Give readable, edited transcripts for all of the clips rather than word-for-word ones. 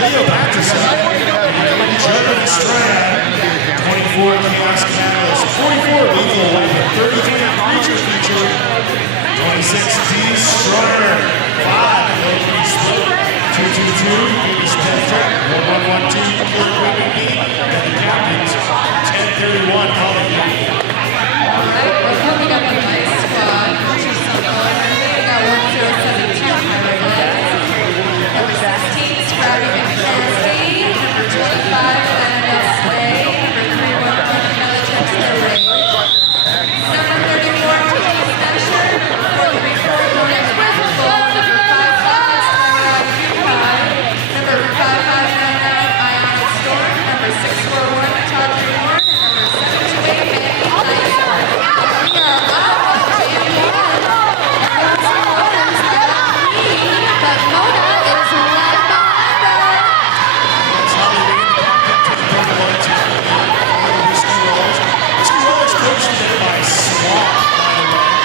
Leo Patterson, German Strand, 24 Chaos Catalyst, 44 Lethal Weapon, 33 Creature Feature, 26 Destroyer, 5 Loki Split, 222 Beast Panther, 1112 Killer Queen Me, and the captains, 1031 Holly. We got the nice squad, which is something. We got 1072 number 16, Scrappy McNasty, number 25, Annabelle Slay, number 31, Bellatrix the Rage, number 34, Titi Spencer, number 44, Mona Expressible, number 55, Sarah Yukai, number 5599, Ionic Storm, number 641, Todd Reward, and number 728, Manny Nicer. We are up on Jam 1. But Mona is right behind us. That's Halloween, Captain 1 2. Whiskey Rollers coached by Swamp, by the way.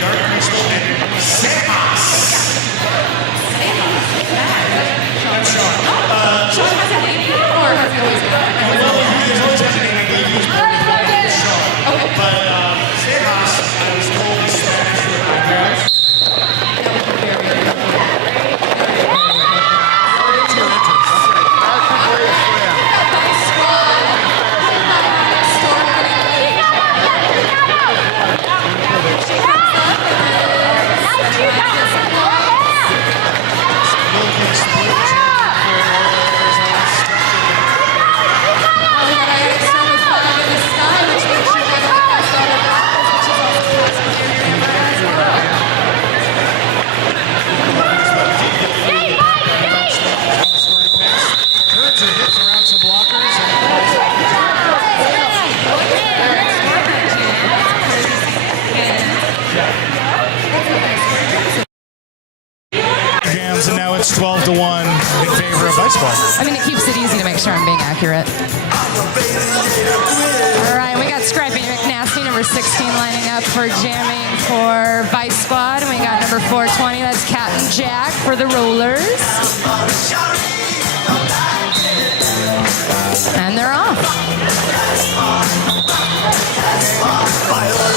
Dark Crystal and Sejas. Sean has a name, or has he always been? Well, he has always had a name. I believe he was born in the show. But Sejas, I was told, is Spanish for my parents. Turns and hits around some blockers. Jams, and now it's 12-1 in favor of Vice Squad. I mean, it keeps it easy to make sure I'm being accurate. All right, we got Scrappy McNasty, number 16, lining up for jamming for Vice Squad. And we got number 420, that's Captain Jack for the Rollers. And they're off.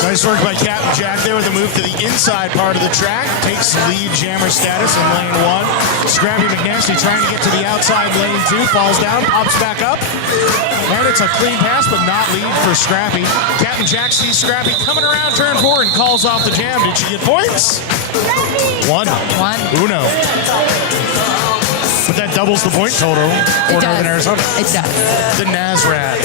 Nice work by Captain Jack there with a move to the inside part of the track. Takes lead jammer status in lane 1. Scrappy McNasty trying to get to the outside lane 2. Falls down, pops back up. And it's a clean pass, but not lead for Scrappy. Captain Jack sees Scrappy coming around turn 4 and calls off the jam. Did she get points? 1. Uno. But that doubles the point total for Northern Arizona. It does. The Nazrad.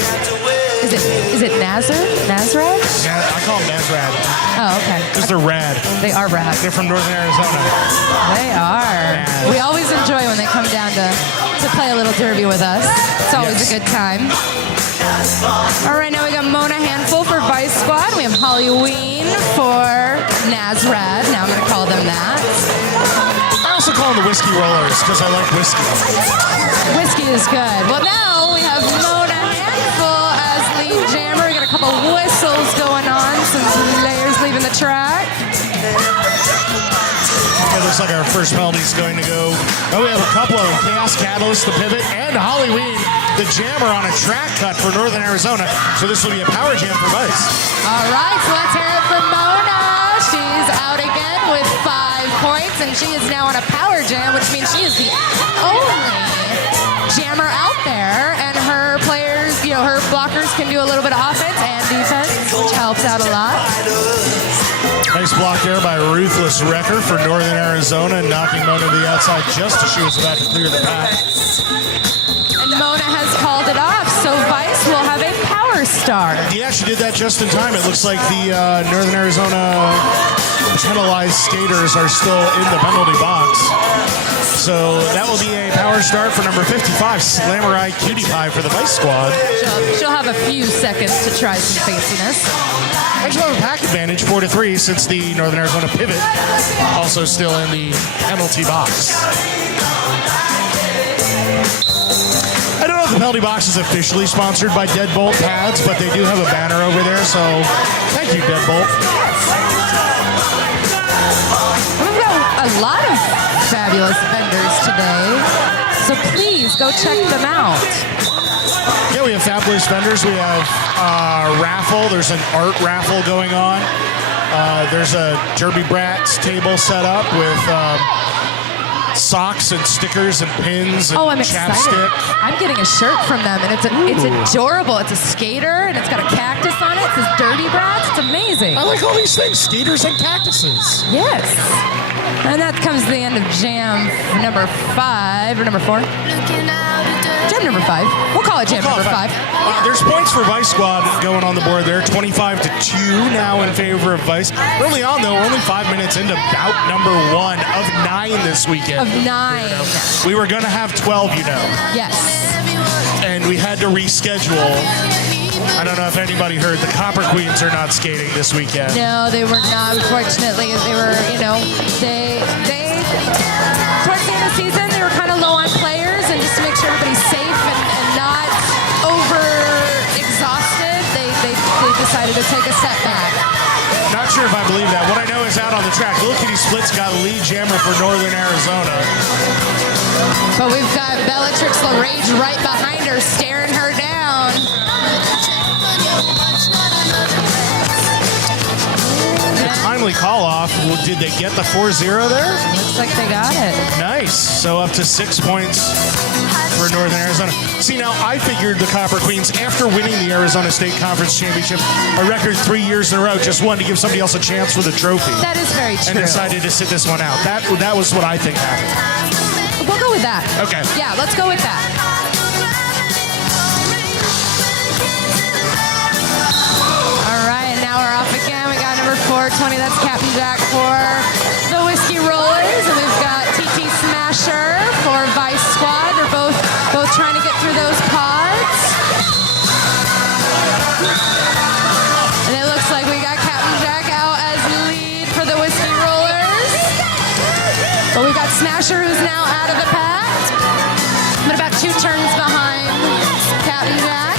Is it Nazar? Nazrad? I call them Nazrad. Oh, okay. Because they're rad. They are rad. They're from Northern Arizona. They are. Yes. We always enjoy when they come down to play a little derby with us. It's always a good time. All right, now we got Mona Handful for Vice Squad. We have Halloween for Nazrad. Now I'm going to call them that. I also call them the Whiskey Rollers because I like whiskey. Whiskey is good. Well, now we have Mona Handful as lead jammer. We got a couple whistles going on. Some players leaving the track. It looks like our first penalty is going to go. Oh, we have a couple of them. Chaos Catalyst, the Pivot, and Halloween, the jammer on a track cut for Northern Arizona. So this will be a power jam for Vice. All right, so let's hear it for Mona. She's out again with 5 points, and she is now on a power jam, which means she is the only jammer out there, and her players, her blockers can do a little bit of offense and defense, which helps out a lot. Nice block blocked there by Ruthless Wrecker for Northern Arizona, knocking Mona to the outside just as she was about to clear the path. And Mona has called it off, so Vice will have a power star. Yeah, she did that just in time. It looks like the Northern Arizona penalized skaters are still in the penalty box. So that will be a power start for number 55, Slamurai Cutie Pie for the Vice squad. She'll have a few seconds to try some fanciness. And she'll have a pack advantage 4-3 since the Northern Arizona pivot also still in the penalty box. I don't know if the penalty box is officially sponsored by Deadbolt Pads, but they do have a banner over there, so thank you, Deadbolt. We've got a lot of fabulous vendors today, so please go check them out. Yeah, we have fabulous vendors. We have raffle. There's an art raffle going on. There's a Derby Brats table set up with socks and stickers and pins and I'm chapstick. excited. I'm getting a shirt from them, and it's adorable. It's a skater, and it's got a cactus on it. It says Dirty Brats. It's amazing. I like all these things, skaters and cactuses. Yes. And that comes to the end of jam number 5 or number 4. Jam number 5. We'll call it jam number 5. There's points for Vice Squad going on the board there. 25-2 now in favor of Vice. Early on, though, we're only 5 minutes into bout number 1 of 9 this weekend. Of 9. We were going to have 12, you know. Yes. And we had to reschedule. I don't know if anybody heard, the Copper Queens are not skating this weekend. No, they were not. Unfortunately, they were, they towards the end of the season, they were kind of low on players, and just to make sure everybody's safe and not over exhausted, they decided to take a step back. Not sure if I believe that. What I know is out on the track, Little Kitty Split's got lead jammer for Northern Arizona. But we've got Bellatrix LaRage right behind her, staring her down. Timely call off. Did they get the 4-0 there? Looks like they got it. Nice. So up to 6 points for Northern Arizona. See, now I figured the Copper Queens, after winning the Arizona State Conference Championship, a record 3 years in a row, just wanted to give somebody else a chance for the trophy. That is very true. And decided to sit this one out. That was what I think happened. We'll go with that. Okay. Yeah, let's go with that. All right, now we're off again. We got number 420. That's Captain Jack for the Whiskey Rollers, and we've got TT Smasher for Vice Squad. They're both trying to get through those pods. And it looks like we got Captain Jack out as lead for the Whiskey Rollers. But we got Smasher, who's now out of the pack, but about 2 turns behind Captain Jack.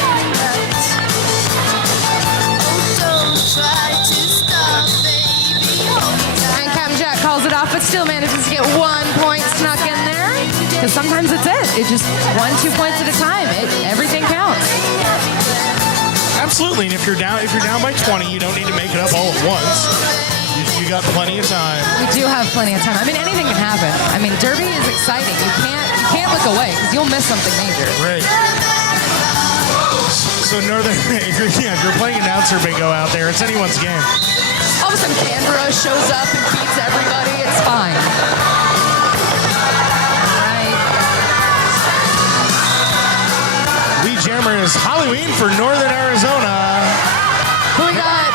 And Captain Jack calls it off, but still manages to get 1 point snuck in there. Because sometimes it's it. It's just 1-2 points at a time. Everything counts. Absolutely. And if you're down by 20, you don't need to make it up all at once. You got plenty of time. We do have plenty of time. I mean, anything can happen. I mean, Derby is exciting. You can't look away because you'll miss something major. Right. So Northern, if you're playing announcer bingo out there, it's anyone's game. All of a sudden, Canberra shows up and beats everybody. It's fine. Right. Lead jammer is Halloween for Northern Arizona. We've got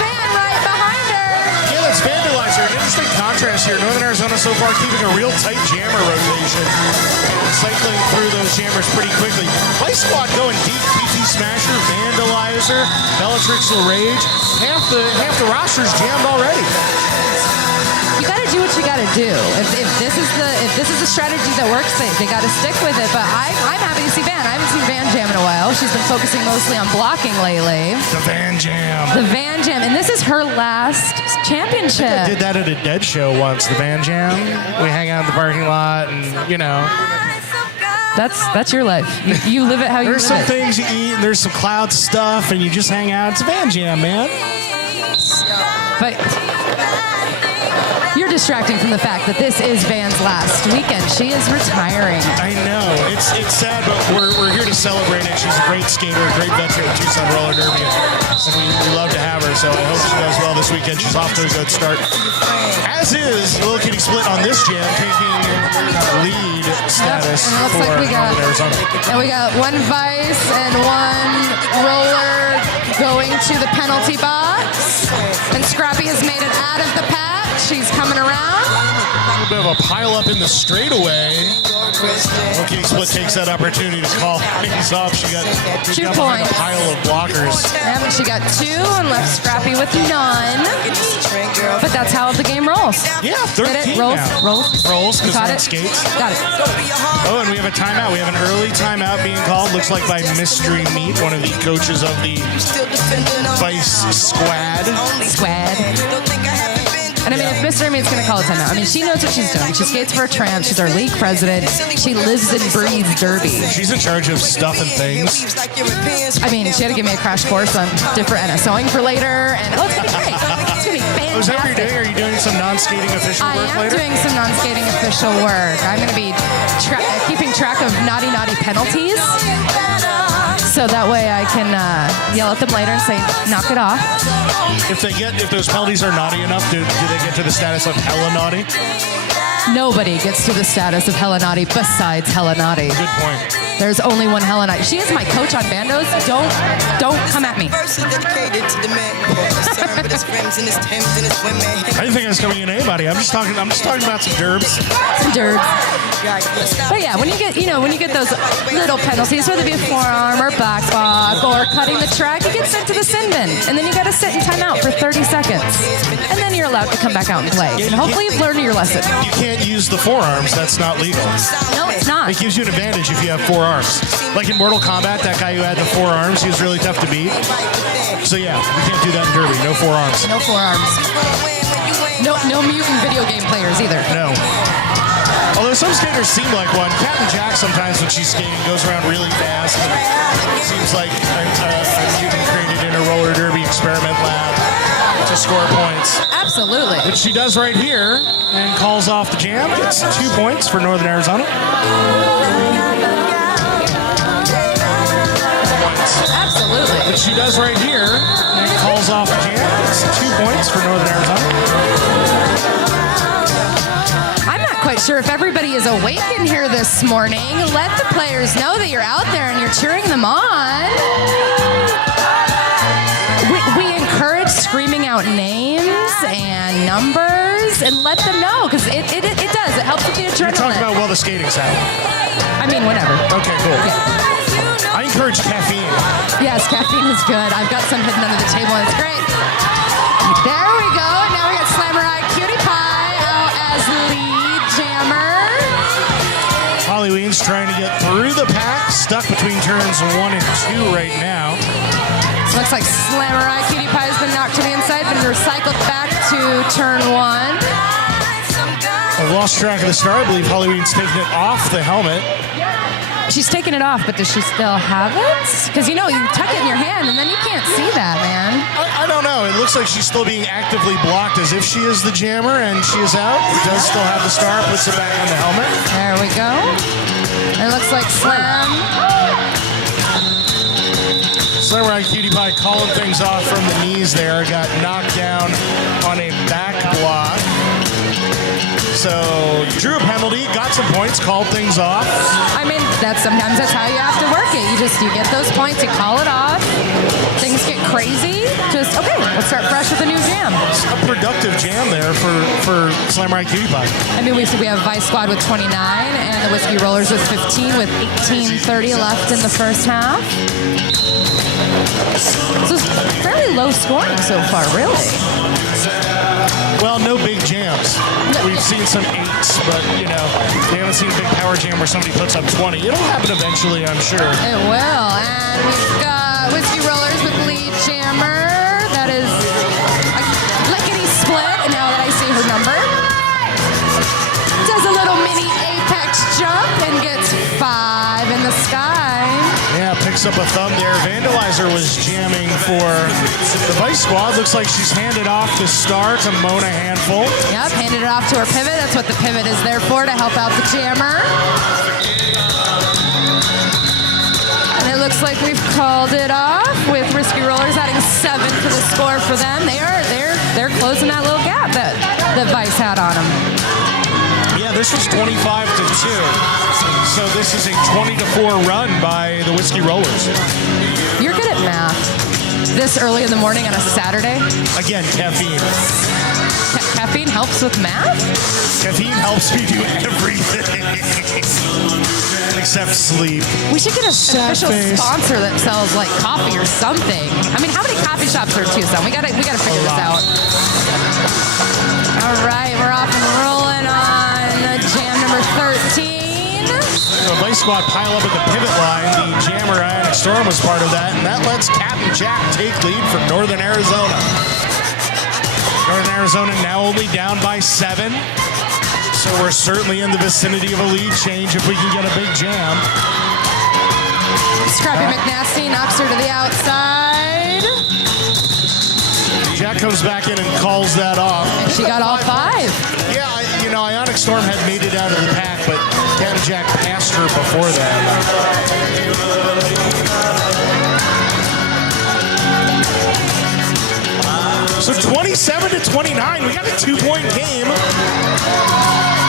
Van right behind her. Yeah, that's Vandalizer. An interesting contrast here. Northern Arizona so far keeping a real tight jammer rotation. Cycling through those jammers pretty quickly. Vice Squad going deep. TT Smasher, Vandalizer, Bellatrix LaRage. Half the roster's jammed already. You got to do what you got to do. If this is the strategy that works, they got to stick with it. But I'm happy to see Van. I haven't seen Van Jam in a while. She's been focusing mostly on blocking lately. The Van Jam. The Van Jam, and this is her last championship. I did that at a Dead show once. The Van Jam. We hang out in the parking lot, and That's your life. You live it how you live it. There's some things you eat, and there's some cloud stuff, and you just hang out. It's a Van Jam, man. But You're distracting from the fact that this is Van's last weekend. She is retiring. I know. It's sad, but we're here to celebrate it. She's a great skater, a great veteran of Tucson Roller Derby, and we love to have her. So I hope she does well this weekend. She's off to a good start. As is Little Kitty Split on this jam, taking lead status And it looks for like Arizona. we got one vice and one roller going to the penalty box. And Scrappy has made it out of the pack. She's coming around. A little bit of a pile up in the straightaway. Little Kitty Split takes that opportunity to call things off. She got 2 behind points. a pile of blockers. Yeah, but she got 2 and left Scrappy with none. But that's how the game rolls. Yeah, Get 13 it? Rolls? now. Rolls? Rolls because Got we're on it? skates. Got it. Oh, and we have a timeout. We have an early timeout being called. Looks like by Mystery Meat, one of the coaches of the Vice squad. Squad. And I mean, if Mystery Meat's going to call a timeout, I mean, she knows what she's doing. She skates for a tramp. She's our league president. She lives and breathes derby. She's in charge of stuff and things. I mean, she had to give me a crash course on different sewing for later. And it's going to be great. It's going to be fantastic. Oh, is that what you're doing? Are you doing some non-skating official I work am later? doing some non-skating official work. I'm going to be keeping track of naughty penalties. So that way I can yell at them later and say, knock it off. If those penalties are naughty enough, do they get to the status of hella naughty? Nobody gets to the status of hella naughty besides hella naughty. Good point. There's only one hella naughty. She is my coach on bandos. Don't come at me. I didn't think I was coming in anybody. I'm just talking about some derbs. Some derbs. But yeah, when you get those little penalties, whether it be a forearm or back block or cutting the track, you get sent to the sin bin. And then you got to sit in timeout for 30 seconds. And then you're allowed to come back out and play. And hopefully you've learned your lesson. You can't use the forearms. That's not legal. No, it's not. It gives you an advantage if you have 4 arms. Like in Mortal Kombat, that guy who had the 4 arms, he was really tough to beat. So yeah, we can't do that in Derby. No 4 arms. No forearms. No mutant video game players either. No. Although some skaters seem like one. Captain Jack sometimes when she's skating goes around really fast. It seems like a mutant created in a roller derby experiment lab to score points. Absolutely. Which she does right here and calls off the jam. Gets 2 points for Northern Arizona. Absolutely. Which she does right here and calls off the jam. Gets 2 points for Northern Arizona. I'm not quite sure if everybody is awake in here this morning. Let the players know that you're out there and you're cheering them on. We encourage screaming out names and numbers and let them know because it does. It helps with the You're adrenaline. talking about while the skating's happening. I mean, whenever. Okay, cool. Yeah. I encourage caffeine. Yes, caffeine is good. I've got some hidden under the table and it's great. There we go. Now we got Slamurai Cutie Pie out as lead jammer. Holly Weens trying to get through the pack, stuck between turns 1 and 2 right now. Looks like Slamurai Cutie Pie has been knocked to the inside, been recycled back to turn 1. I've lost track of the start. I believe Holly Weens taking it off the helmet. She's taking it off, but does she still have it? Because, you tuck it in your hand, and then you can't see that, man. I don't know. It looks like she's still being actively blocked as if she is the jammer, and she is out. Does still have the star, puts it back on the helmet. There we go. It looks like Slam. Samurai Cutie Pie calling things off from the knees there. Got knocked down on a back block. So drew a penalty, got some points, called things off. I mean, sometimes that's how you have to work it. You get those points, you call it off. Things get crazy. Okay, let's start fresh with a new jam. A productive jam there for Samurai Cutie Pie. I mean, we have Vice Squad with 29 and the Whiskey Rollers with 15 with 18:30 left in the first half. So it's fairly low scoring so far, really. Well, no big jams. We've seen some 8s, but, we haven't seen a big power jam where somebody puts up 20. It'll happen eventually, I'm sure. It will. And we've got Whiskey Rollers with lead jammer. That is a lickety split. And now that I see her number, does a little mini apex jump and gets 5 in the sky. Yeah, picks picks up a thumb there. Vandalizer was jamming for the Vice Squad. Looks like she's handed off the star to Mona Handful. Yep, handed it off to her pivot. That's what the pivot is there for, to help out the jammer. And it looks like we've called it off with Risky Rollers adding 7 to the score for them. They're closing that little gap that Vice had on them. Yeah, this was 25-2. So this is a 20-4 run by the Whiskey Rollers. You're good at math. This early in the morning on a Saturday? Again, caffeine. Caffeine helps with math? Caffeine helps me do everything. Except sleep. We should get an official sponsor that sells like coffee or something. I mean, how many coffee shops are in Tucson? We gotta figure this out. All right, we're off and rolling on jam number 13. The Vice Squad pile up at the pivot line. The jammer Ionic Storm was part of that, and that lets Captain Jack take lead from Northern Arizona. Northern Arizona now only down by 7. So we're certainly in the vicinity of a lead change if we can get a big jam. Scrappy McNasty knocks her to the outside. Jack comes back in and calls that off. She got all 5. Yeah, Ionic Storm had made it out of the pack, but Captain Jack passed her before that. So 27-29, we got a 2-point game.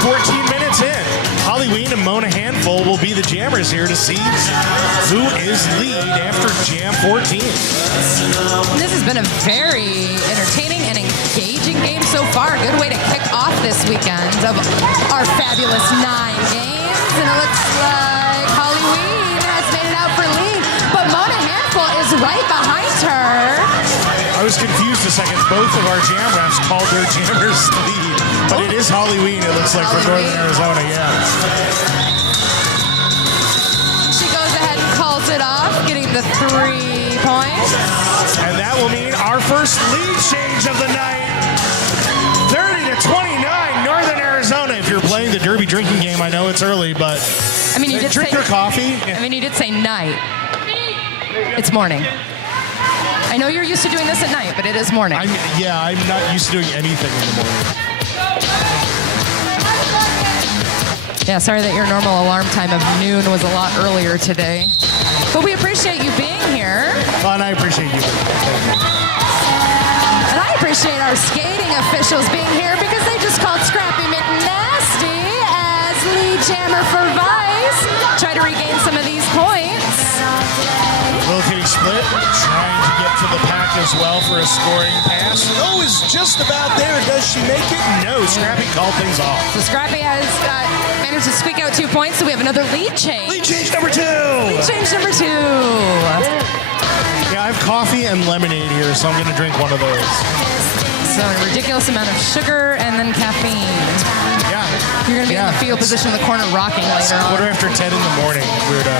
14 minutes in. Holly Ween and Mona Handful will be the jammers here to see who is lead after Jam 14. This has been a very entertaining and engaging game so far. Good way to kick off this weekend of our fabulous 9 games. And it looks like Holly Ween has made it out for lead, but Mona Handful is right behind her. I was confused a second. Both of our jam refs called their jammers lead. But it is Holly Ween, it looks like, for Northern Arizona, yeah. She goes ahead and calls it off, getting the 3 points. And that will mean our first lead change of the night. 30-29, Northern Arizona. If you're playing the Derby drinking game, I know it's early, but I mean, you did drink your coffee. I mean, you did say night. It's morning. I know you're used to doing this at night, but it is morning. I'm not used to doing anything in the morning. Yeah, sorry that your normal alarm time of noon was a lot earlier today. But we appreciate you being here. Well, and I appreciate you. And I appreciate our skating officials being here because they just called Scrappy McNasty as lead jammer for Vice. Try to regain some of these points. Little split, trying to get to the pack as well for a scoring pass. No is just about there. Does she make it? No. Scrappy called things off. So Scrappy has managed to squeak out 2 points, so we have another lead change. Lead change number 2. Lead change number 2. Yeah, I have coffee and lemonade here, so I'm going to drink one of those. So a ridiculous amount of sugar and then caffeine. Yeah. You're going to be in the field position in the corner rocking later on. Quarter after 10 in the morning, weirdo.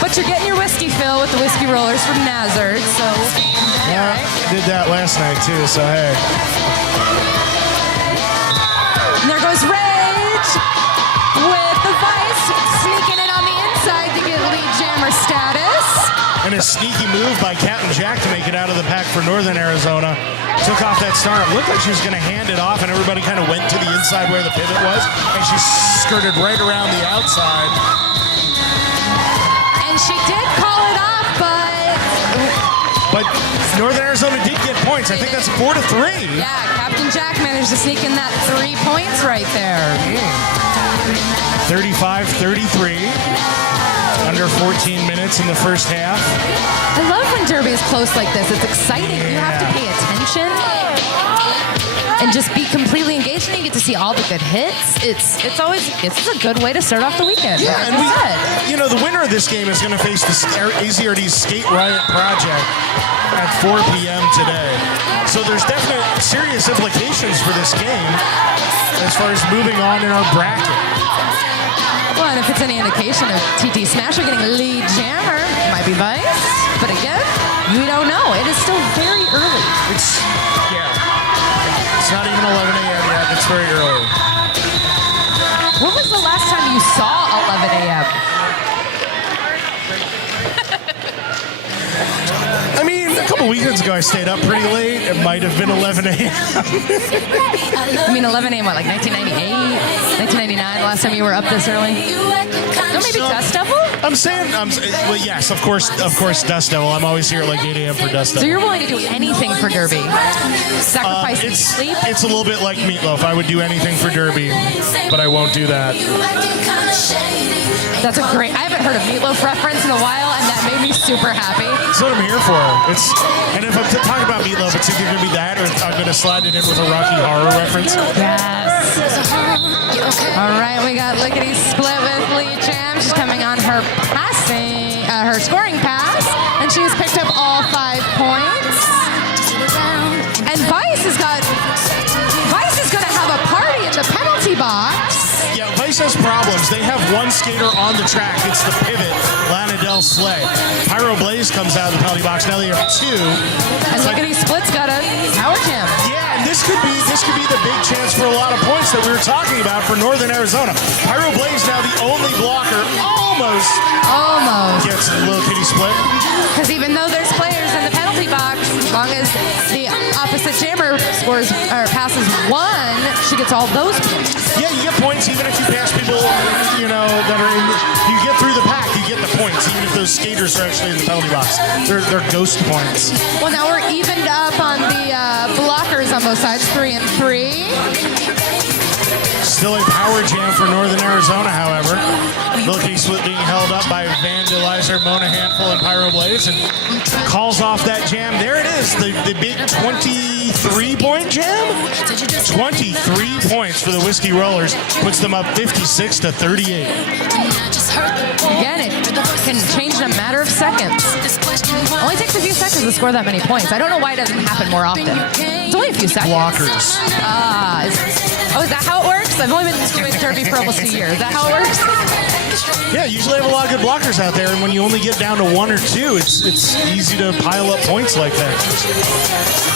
But you're getting your whiskey fill with the Whiskey Rollers from Nazard, so yeah, right? I did that last night too, so hey. And there goes Rage with the Vice sneaking in on the inside to get lead jammer status. And a sneaky move by Captain Jack to make it out of the pack for Northern Arizona. Took off that star. It looked like she was going to hand it off, and everybody kind of went to the inside where the pivot was, and she skirted right around the outside. And she did call it off, but Northern Arizona did get points. I think that's 4-3. Yeah, Captain Jack managed to sneak in that 3 points right there. 35-33. Under 14 minutes in the first half. I love when Derby is close like this. It's exciting. You have to pay attention and just be completely engaged, and you get to see all the good hits. It's a good way to start off the weekend. Yeah, like and the winner of this game is going to face the AZRD's Skate Riot Project at 4 p.m. today. So there's definite serious implications for this game as far as moving on in our bracket. Well, and if it's any indication of TT Smasher getting a lead jammer, it might be Vice. But again, we don't know. It is still very early. It's not even 11 a.m. yet. It's very early. When was the last time you saw 11 a.m.? couple weekends ago, I stayed up pretty late. It might have been 11 a.m. I mean, 11 a.m. what, like 1998, 1999? The last time you were up this early? No, maybe Dust Devil. I'm saying, well, yes, of course, Dust Devil. I'm always here at like 8 a.m. for Dust Devil. So you're willing to do anything for Derby? Sacrifice sleep? It's a little bit like Meatloaf. I would do anything for Derby, but I won't do that. That's a great. I haven't heard a Meatloaf reference in a while, and that made me super happy. That's what I'm here for. And if I'm talking about Meatloaf, it's either going to be that or I'm going to slide it in with a Rocky Horror reference. Yes. All right, we got Lickety Split with Lee Jam. She's coming on her her scoring pass, and she has picked up all 5 points. And Vice is going to have a party in the penalty box. Yeah, Vice has problems. They have one skater on the track. It's the pivot, Lana Del Slay. Pyro Blaze comes out of the penalty box. Now they have 2. And Lickety Split's got a power jam. Yeah, and this could be the big chance for a lot of points that we were talking about for Northern Arizona. Pyro Blaze now the only blocker almost gets a little kitty split. Because even though there's players in the penalty box, as long as the opposite jammer scores or passes 1, she gets all those points. Yeah, you get points even if you pass people, that are in. You get through the pack, you get the points, even if those skaters are actually in the penalty box. They're ghost points. Well, now we're evened up on the blockers on both sides, 3 and 3. Still a power jam for Northern Arizona, however. Milky Split being held up by Vandalizer, Mona Handful, and Pyro Blaze, and calls off that jam. There it is, the big 23-point jam. 23 points for the Whiskey Rollers, puts them up 56-38. Again, it can change in a matter of seconds. Only takes a few seconds to score that many points. I don't know why it doesn't happen more often. It's only a few seconds. Blockers. Is that how it works? I've only been doing Derby for almost a year. Is that how it works? Yeah, usually have a lot of good blockers out there, and when you only get down to 1 or 2, it's easy to pile up points like that.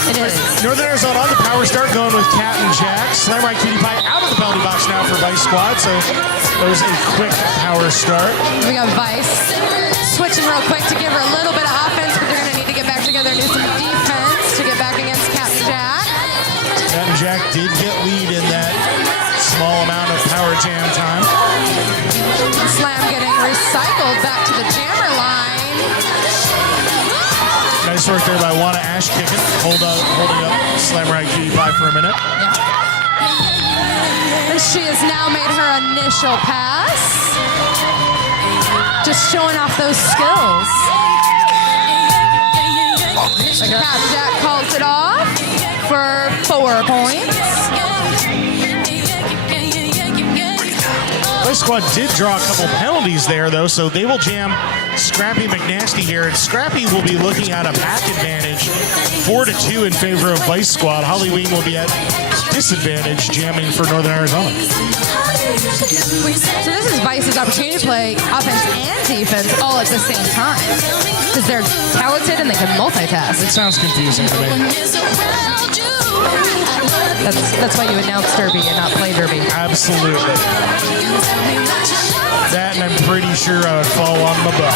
It is. Northern Arizona on the power start, going with Cat and Jack. Slam Right Cutie Pie out of the penalty box now for Vice Squad, so it was a quick power start. We got Vice switching real quick to give her a little bit of offense, but they're going to need to get back together and do some defense to get back against Cat and Jack. Cat and Jack did get lead in that small amount of power jam time. Slam getting recycled back to the jammer line. Nice work there by Wanna Ash kicking, holding up Slam Right Cutie Pie for a minute. Yeah. And she has now made her initial pass. Just showing off those skills. Cat Jack calls it off for 4 points. Vice Squad did draw a couple penalties there, though, so they will jam Scrappy McNasty here. And Scrappy will be looking at a pack advantage, 4-2 in favor of Vice Squad. Holly Ween will be at disadvantage, jamming for Northern Arizona. So this is Vice's opportunity to play offense and defense all at the same time. Because they're talented and they can multitask. It sounds confusing to me. That's why you announce Derby and not play Derby. Absolutely. That, and I'm pretty sure I would fall on my butt.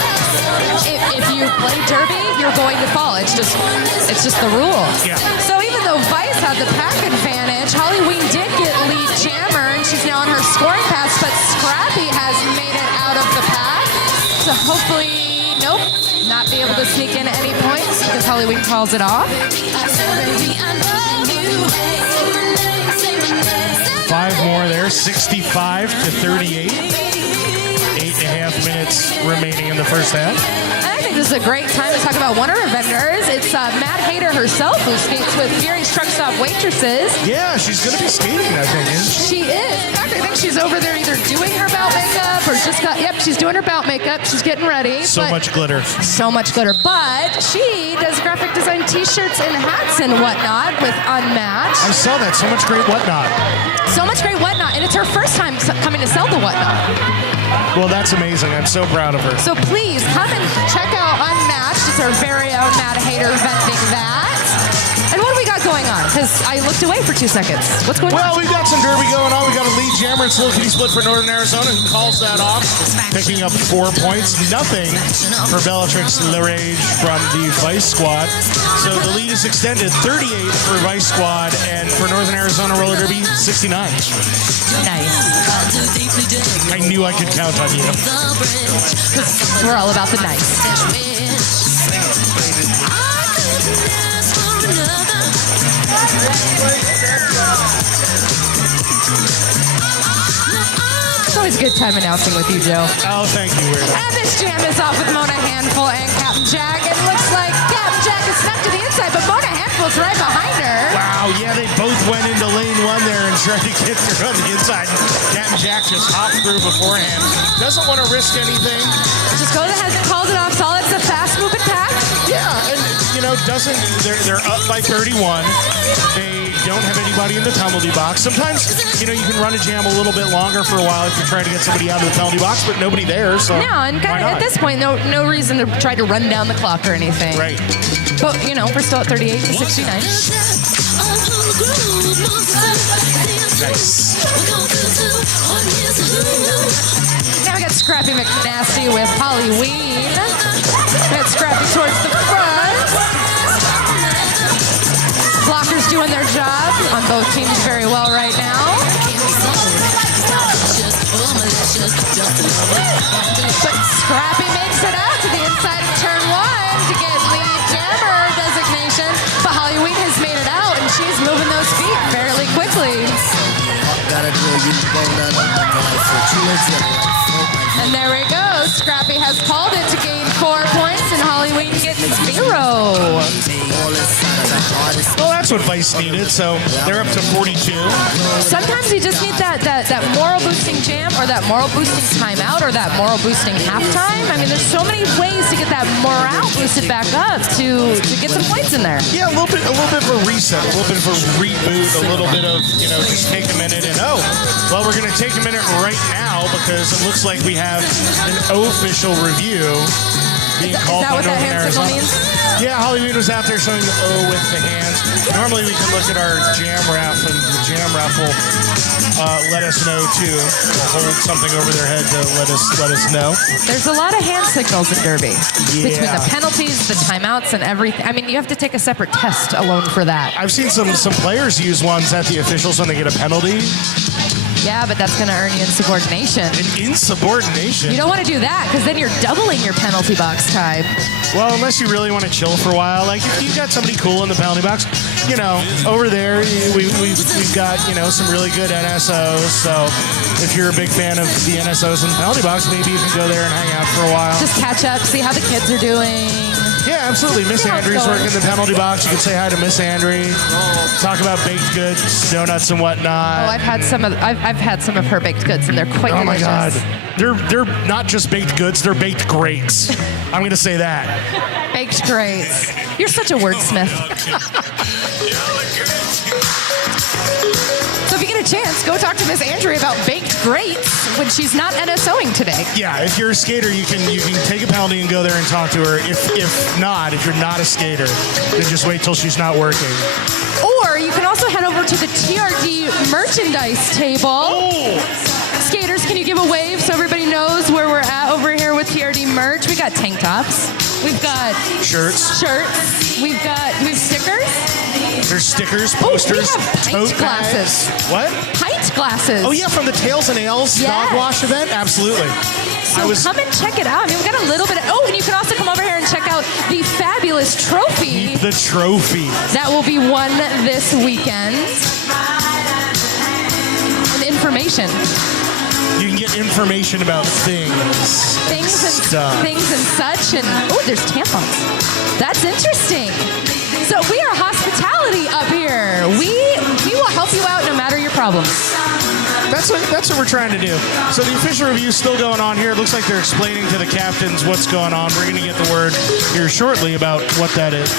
If you play Derby, you're going to fall. It's just the rule. Yeah. So even though Vice had the pack advantage, Holly Ween did get lead jammer, and she's now on her scoring pass, but Scrappy has made it out of the pack. So hopefully, nope, not be able to sneak in any points because Holly Ween calls it off. 5 more there, 65-38. 8.5 minutes remaining in the first half. And I think this is a great time to talk about one of her vendors. It's Matt Hader herself, who skates with Fury's Truck Stop Waitresses. Yeah, she's going to be skating, I think, isn't she? She is. In fact, I think she's over there either doing her bout makeup or she's doing her bout makeup. She's getting ready. So much glitter. So much glitter. But she does graphic design t-shirts and hats and whatnot with Unmatched. I saw that. So much great whatnot. So much great whatnot. And it's her first time coming to sell the whatnot. Well, that's amazing. I'm so proud of her. So please come and check out Unmatched. It's our very own Matt Hader vending that. And what do we got going going on? Because I looked away for 2 seconds. What's going Well, on? we've got some derby going on. We've got a lead jammer and slow kitty split for Northern Arizona who calls that off, picking up 4 points. Nothing for Bellatrix LaRage from the Vice Squad. So the lead is extended 38 for Vice Squad, and for Northern Arizona Roller Derby, 69. Nice. I knew I could count on you. We're all about the nice. It's always a good time announcing with you, Joe. Oh, thank you, Weirdo. And this jam is off with Mona Handful and Captain Jack. It looks like Captain Jack is snuck to the inside, but Mona Handful's right behind her. Wow, yeah, they both went into lane 1 there and tried to get through on the inside. Captain Jack just hopped through beforehand. Doesn't want to risk anything. Just goes ahead and calls it off. Solid. It's a fast-moving pack. Yeah, and they're up by 31. They don't have anybody in the penalty box. Sometimes, you can run a jam a little bit longer for a while if you're trying to get somebody out of the penalty box, but nobody there, so No, and why kind of not? at this point, no reason to try to run down the clock or anything. Right. But, we're still at 38 to 69. Nice. Now we got Scrappy McNasty with Holly Ween. We got Scrappy towards the front. Blockers doing their job on both teams very well right now. But Scrappy makes it out to the inside of turn 1 to get lead jammer designation. But Holly Ween has made it out, and she's moving those feet fairly quickly. And there we go. Scrappy has called it to gain 4 points, and Holly Ween gets 0. Well, that's what Vice needed, so they're up to 42. Sometimes you just need that moral boosting jam, or that moral boosting timeout, or that moral boosting halftime. I mean, there's so many ways to get that morale boosted back up to get some points in there. Yeah, a little bit of a reset, a little bit of a reboot, a little bit of, just take a minute and, we're going to take a minute right now because it looks like we have an official review being called by Northern Arizona. Means? Yeah, Holly Ween was out there showing the O with the hands. Normally we can look at our jam ref, and the jam ref will let us know too. We'll hold something over their head to let us know. There's a lot of hand signals in Derby. Yeah. Between the penalties, the timeouts, and everything. I mean, you have to take a separate test alone for that. I've seen some players use ones at the officials when they get a penalty. Yeah, but that's going to earn you insubordination. Insubordination? You don't want to do that, because then you're doubling your penalty box time. Well, unless you really want to chill for a while. Like, if you've got somebody cool in the penalty box, over there, we've got, some really good NSOs. So if you're a big fan of the NSOs in the penalty box, maybe you can go there and hang out for a while. Just catch up, see how the kids are doing. Yeah, absolutely. Miss Andrews working in the penalty box. You can say hi to Miss Andre. Talk about baked goods, donuts, and whatnot. Oh, I've had some of her baked goods, and they're quite delicious. Oh my God, they're not just baked goods; they're baked greats. I'm going to say that. Baked greats. You're such a wordsmith. So if you get a chance, go talk to Miss Andrea about baked greats when she's not NSOing today. Yeah, if you're a skater, you can take a penalty and go there and talk to her. If you're not a skater, then just wait till she's not working. Or you can also head over to the TRD merchandise table. Oh. Skaters, can you give a wave so everybody knows where we're at over here with TRD merch? We got tank tops. We've got shirts. We've stickers. There's stickers, posters, we have pint tote glasses. bags. What? Pint glasses. Oh yeah, from the Tails and Ales dog wash event. Absolutely. So come and check it out. I mean, we got a little bit of... Oh, and you can also come over here and check out the fabulous trophy. Keep the trophy. That will be won this weekend. And information. You can get information about things and such. And oh, there's tampons. That's interesting. So we are hospitality up here. We will help you out no matter your problems. That's what we're trying to do. So the official review is still going on here. It looks like they're explaining to the captains what's going on. We're going to get the word here shortly about what that is.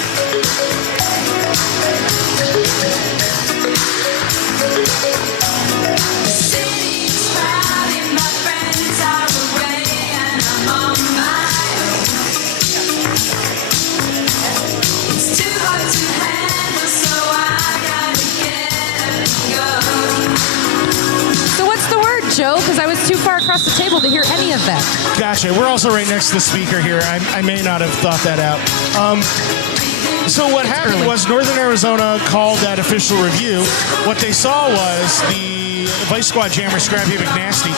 though, because I was too far across the table to hear any of that. Gotcha. We're also right next to the speaker here. I may not have thought that out. So what happened was Northern Arizona called that official review. What they saw was the Vice Squad jammer, Scrappy McNasty,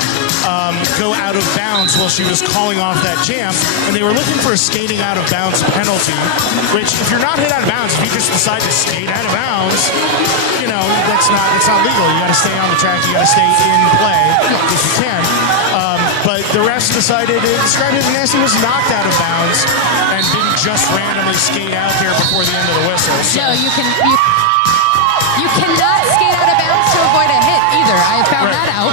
go out of bounds while she was calling off that jam, and they were looking for a skating out of bounds penalty, which if you're not hit out of bounds, if you just decide to skate out of bounds, you know, it's not legal. You got to stay on the track. You got to stay in play if you can. But the refs decided Scrappy McNasty was knocked out of bounds and didn't just randomly skate out there before the end of the whistle. So. No, you cannot skate out of bounds to avoid a hit either. I found that out.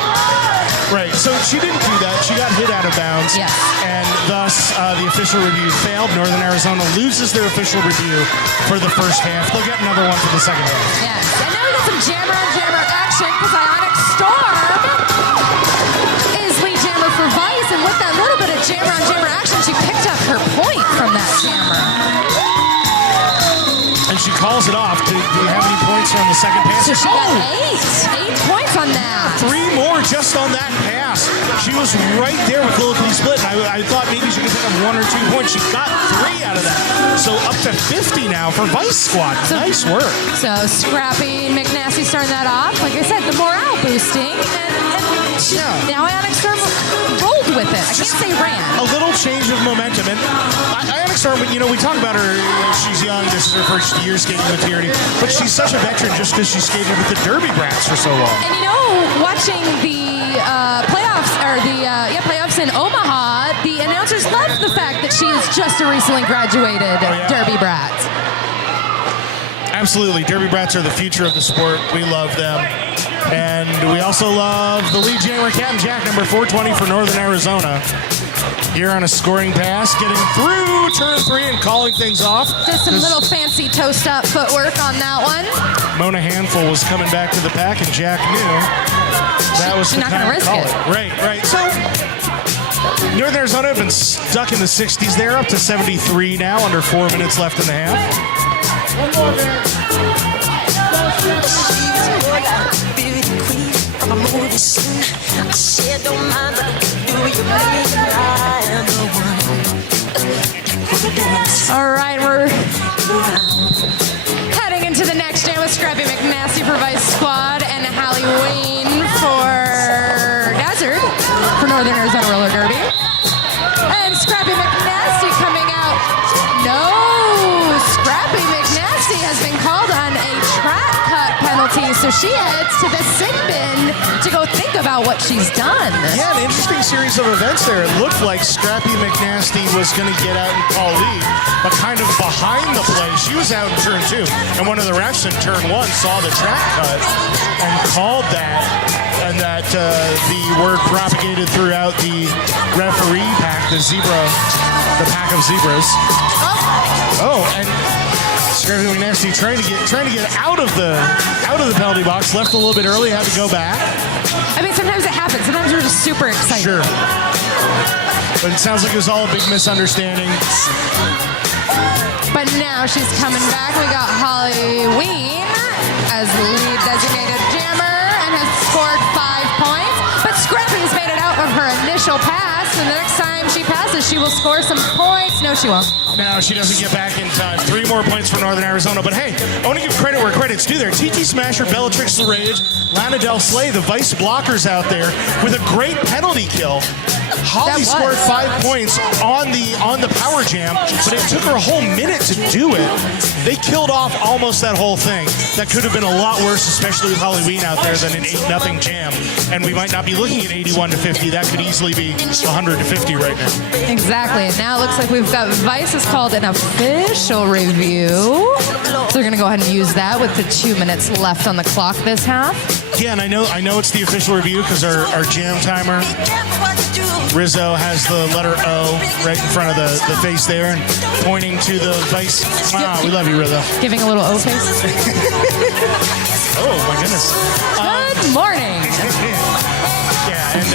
Right. So she didn't do that. She got hit out of bounds. Yes. And thus the official review failed. Northern Arizona loses their official review for the first half. They'll get another one for the second half. Yes. And now we got some jammer on jammer action because Ionic Storm is lead jammer for Vice. And with that little bit of jammer on jammer action, she picked up her point from that jammer. And she calls it off. Do you have any points from the second pass? So she got 8 points on that. 3 more just on that pass. She was right there with Lickety Split. And I thought maybe she could pick up 1 or 2 points. She got 3 out of that. So up to 50 now for Vice Squad. Nice work. So Scrappy and McNasty starting that off. Like I said, the morale boosting. And now Ionic Storm rolled with it. I can't say ran. A little change of momentum. And Ionic Storm, you know, we talk about her. She's young. This is her first year skating with TRD. But she's such a veteran just because she skated with the Derby Brats for so long. And you know, watching the playoffs or the playoffs in Omaha, the announcers loved the fact that she is just a recently graduated Derby Brat. Absolutely. Derby Brats are the future of the sport. We love them. And we also love the lead jammer, Captain Jack, number 420 for Northern Arizona. Here on a scoring pass, getting through turn 3 and calling things off. Just some little fancy toast-up footwork on that one. Mona Handful was coming back to the pack, and Jack knew that was She's the not time gonna to call risk it. Right. So Northern Arizona have been stuck in the 60s there, up to 73 now, under 4 minutes left in the half. One more, man. All right, we're heading into the next jam with Scrappy McNasty for Vice Squad and Hallie Wayne for Hazard for Northern Arizona Roller Derby. And Scrappy McNasty coming out. No, Scrappy McNasty has been called on a track cut penalty, so she heads to the sin bin to go think about what she's done. Yeah, an interesting series of events there. It looked like Scrappy McNasty was going to get out and call lead, but kind of behind the play. She was out in turn 2, and one of the refs in turn 1 saw the track cut and called that, and that the word propagated throughout the referee pack, the pack of zebras. Oh, and Scrappy McNasty trying to get out of the penalty box. Left a little bit early, had to go back. I mean, sometimes it happens. Sometimes we're just super excited. Sure. But it sounds like it was all a big misunderstanding. But now she's coming back. We got Hallie Ween as lead designated jammer and has scored 5 points. But Scrappy's made it out of her initial pass, and the next time she passes, she will score some points. No, she won't. No, she doesn't get back in time. 3 more points for Northern Arizona. But hey, I want to give credit where credit's due there. TT Smasher, Bellatrix LeRage, Lana Del Slay, the Vice blockers out there with a great penalty kill. Holly scored 5 points on the power jam, but it took her a whole minute to do it. They killed off almost that whole thing. That could have been a lot worse, especially with Holly Ween out there, than an 8-0 jam. And we might not be looking at 81-50. That could easily be 100-50 right now. Exactly. And now it looks like we've got Vice has called an official review. So they're going to go ahead and use that with the 2 minutes left on the clock this half. Yeah, and I know it's the official review because our jam timer, Rizzo, has the letter O right in front of the face there and pointing to the Vice. Wow, we love you, Rizzo. Giving a little O face. Oh, my goodness. Good morning. Yeah, and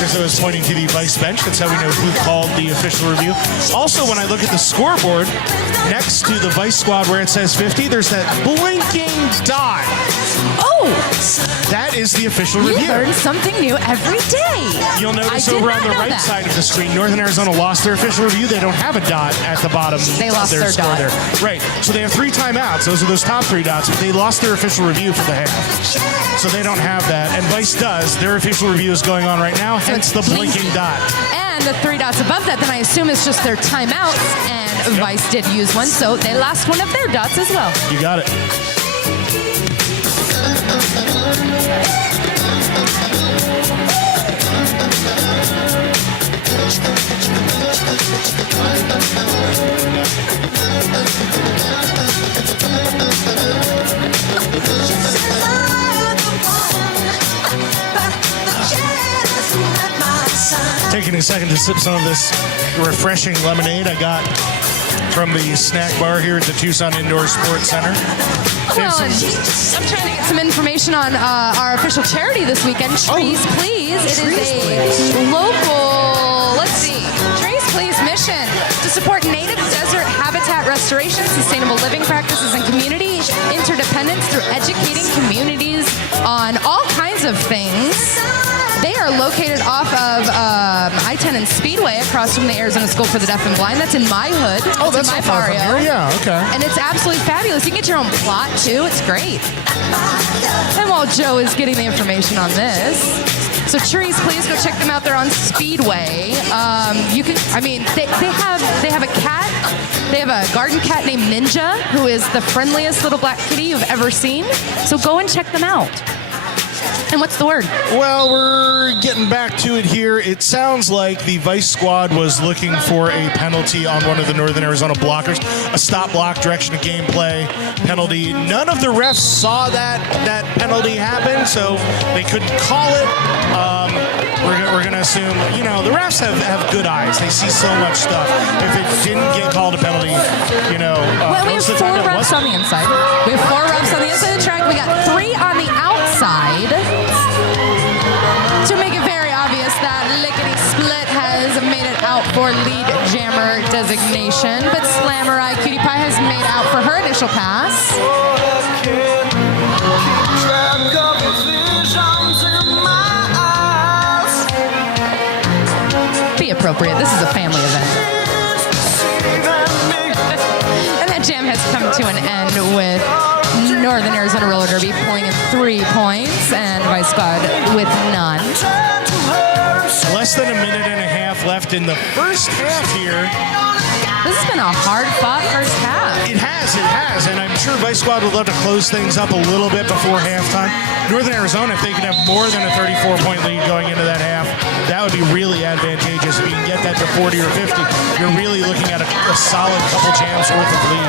Rizzo is pointing to the Vice bench. That's how we know who called the official review. Also, when I look at the scoreboard, next to the Vice squad where it says 50, there's that blinking dot. Oh, That is the official You review. learn something new every day. You'll notice I did over not on the know right that. side of the screen, Northern Arizona lost their official review. They don't have a dot at the bottom. They lost of their score dot. there. Right. So they have 3 timeouts. Those are those top 3 dots, but they lost their official review for the half. So they don't have that. And Vice does. Their official review is going on right now, hence the blinking dot. And the 3 dots above that, then I assume it's just their timeouts, and Vice did use one, so they lost one of their dots as well. You got it. Taking a second to sip some of this refreshing lemonade I got from the snack bar here at the Tucson Indoor Sports Center. Well, and I'm trying to get some information on our official charity this weekend, Trees Please. It is a local, let's see, Trees Please mission to support native desert habitat restoration, sustainable living practices, and community interdependence through educating communities on all kinds of things. They are located off of I-10 and Speedway across from the Arizona School for the Deaf and Blind. That's in my hood. Oh, that's in my not far from barrio. here. Yeah, okay. And it's absolutely fabulous. You can get your own plot, too. It's great. And while Joe is getting the information on this, so Trees, please go check them out. They're on Speedway. You can, I mean, they have a cat. They have a garden cat named Ninja, who is the friendliest little black kitty you've ever seen. So go and check them out. And what's the word? Well, we're getting back to it here. It sounds like the Vice squad was looking for a penalty on one of the Northern Arizona blockers, a stop block, direction of gameplay penalty. None of the refs saw that penalty happen, so they couldn't call it. We're going to assume, you know, the refs have good eyes. They see so much stuff. If it didn't get called a penalty, you know, Well, we have most of 4 the time it refs wasn't. on the inside. We have 4 refs on the inside of the track. We got 3 on the outside. To make it very obvious that Lickety Split has made it out for lead jammer designation, but Slammerai Cutie Pie has made out for her initial pass. Be appropriate. This is a family event. And that jam has come to an end with Northern Arizona Roller Derby pulling in 3 points and Vice Squad with none. Less than a minute and a half left in the first half here. This has been a hard-fought first half. It has, and I'm sure Vice Squad would love to close things up a little bit before halftime. Northern Arizona, if they could have more than a 34-point lead going into that half, that would be really advantageous. If you can get that to 40 or 50, you're really looking at a solid couple jams worth of lead.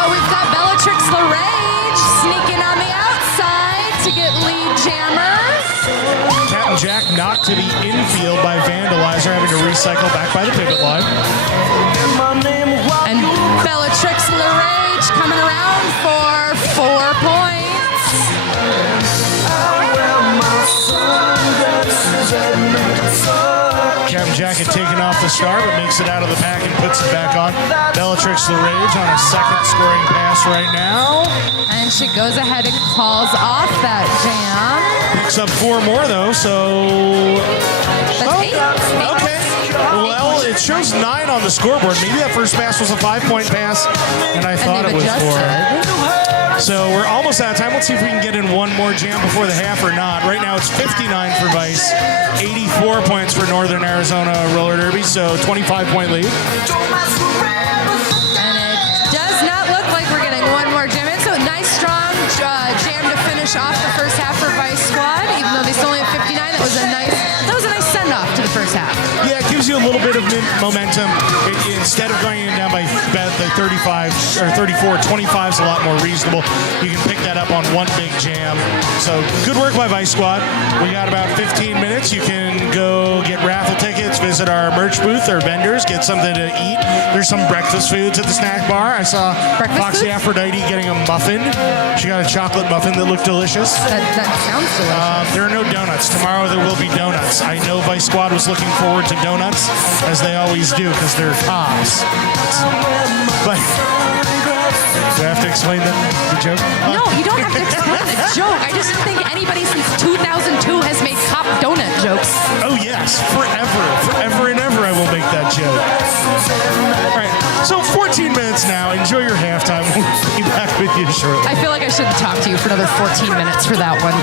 But we've got Bellatrix LaRage sneaking on the outside to get lead jammer. Captain Jack knocked to the infield by Vandalizer, having to recycle back by the pivot line. And Bellatrix LaRage coming around for 4 points. Captain Jack had taken off the start, but makes it out of the pack and puts it back on. Bellatrix LaRage on a second scoring pass right now. And she goes ahead and calls off that jam. Picks up 4 more, though, so... That's 8. Okay. Well, it shows 9 on the scoreboard. Maybe that first pass was a 5-point pass, and I thought it was 4. So we're almost out of time. Let's see if we can get in one more jam before the half or not. Right now it's 59 for Vice, 84 points for Northern Arizona Roller Derby, so 25-point lead. And it does not look like we're getting one more jam in. So a nice, strong jam to finish off the first half for Vice Squad. Even though they still only have 59, that was a nice send-off to the first half. Yeah, it gives you a little bit of momentum. Instead of going down by the 35 or 34, 25 is a lot more reasonable. You can pick that up on one big jam. So good work by Vice Squad. We got about 15 minutes. You can go get raffle tickets, visit our merch booth or vendors, get something to eat. There's some breakfast foods at the snack bar. I saw Foxy Aphrodite getting a muffin. She got a chocolate muffin that looked delicious. That sounds delicious. There are no donuts. Tomorrow there will be donuts. I know Vice Squad was looking forward to donuts, as they always do, because they're tops. But Do I have to explain the joke? No, you don't have to explain the joke. I just think anybody since 2002 has made cop donut jokes. Oh, yes. Forever and ever I will make that joke. All right. So 14 minutes now. Enjoy your halftime. We'll be back with you shortly. I feel like I shouldn't talk to you for another 14 minutes for that one.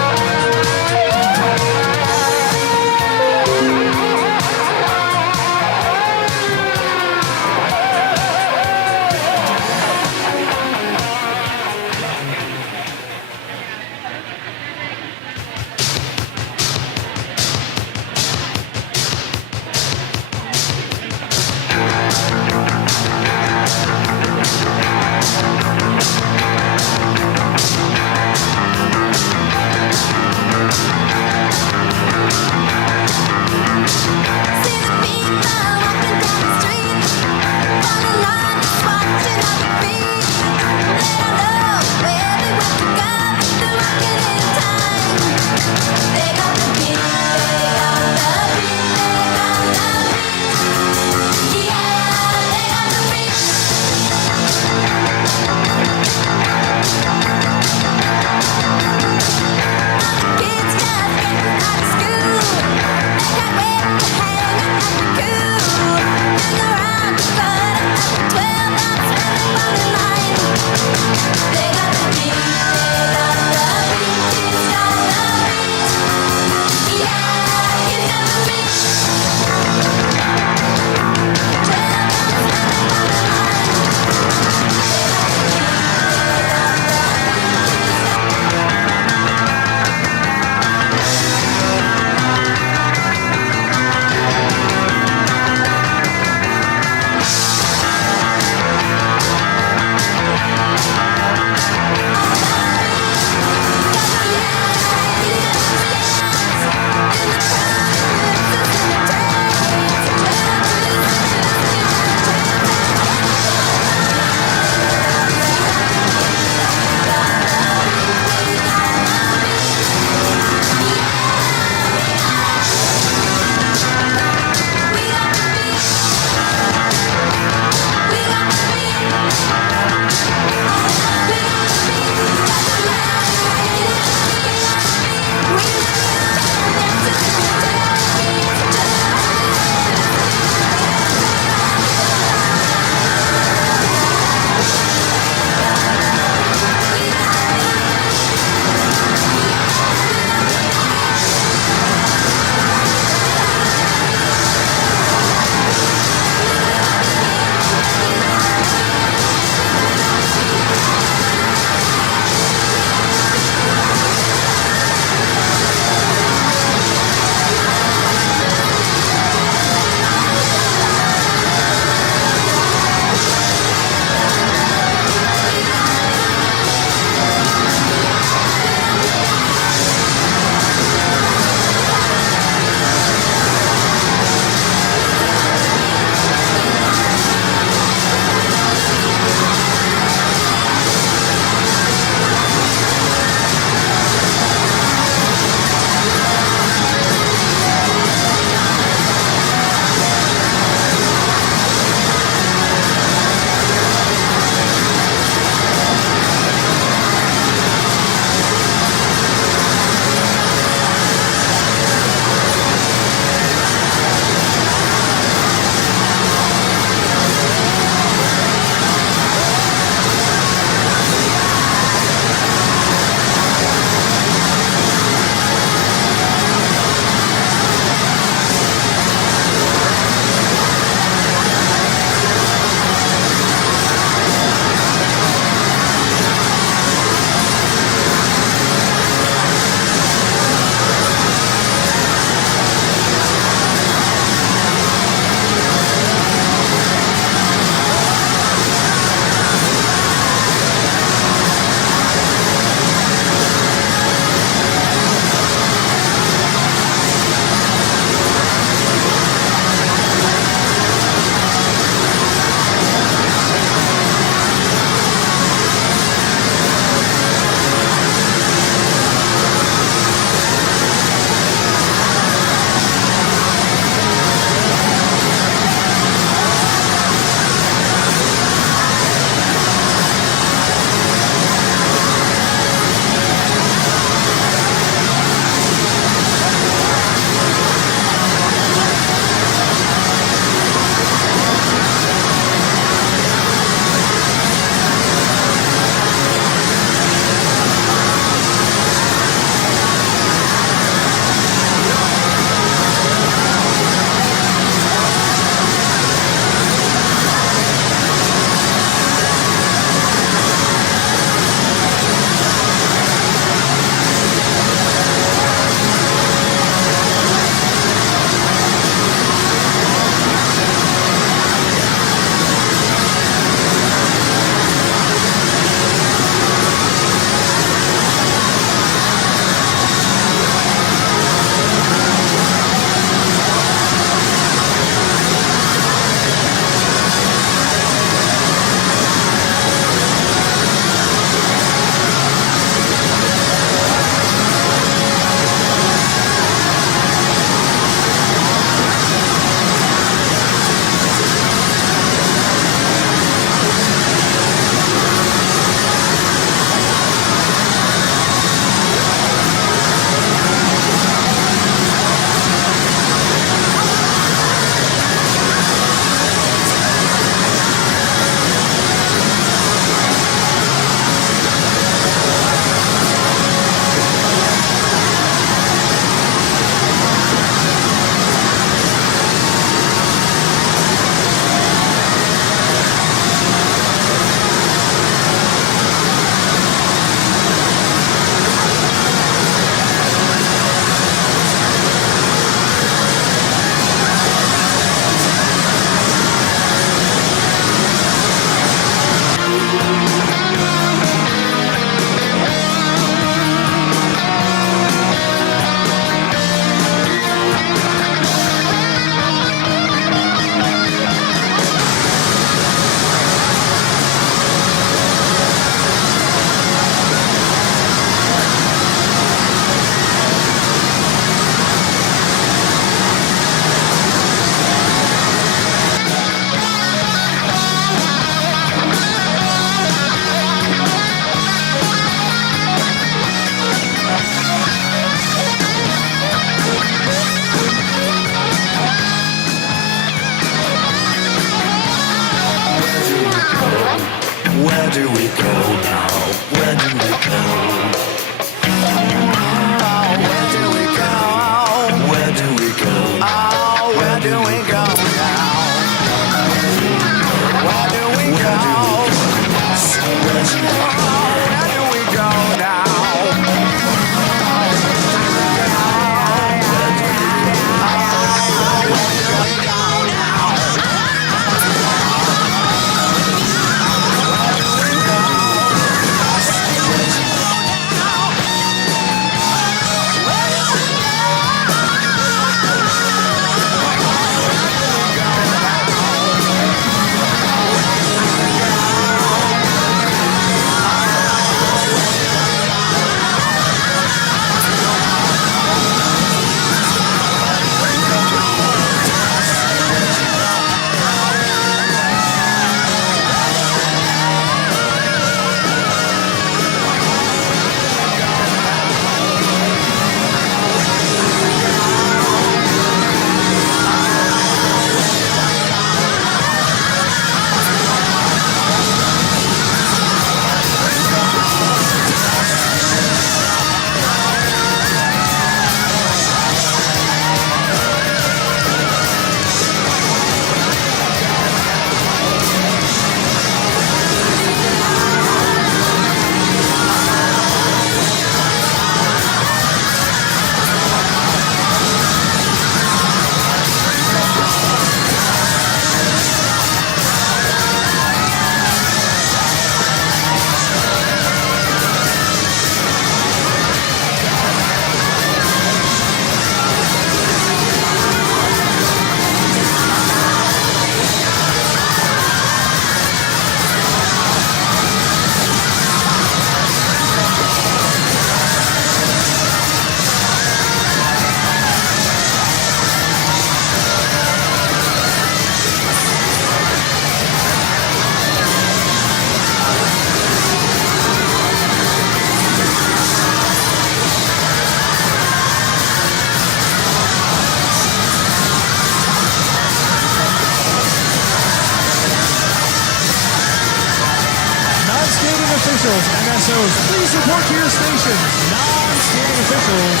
officials, NSOs, please report to your stations. Non-skating officials,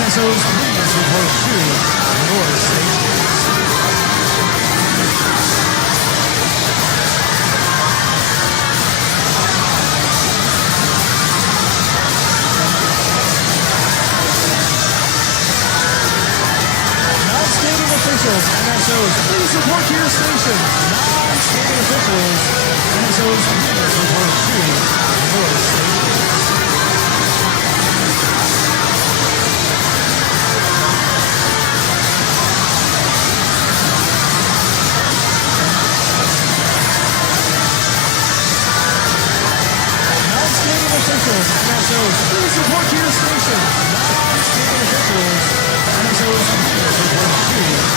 NSOs, please report to your stations. Non-skating officials, NSOs, please report to your stations. Non-skating officials, NSOs, please report to your stations. Non-skating officials, NSOs, please report to your stations. Non-skating officials, NSOs, please report to your stations.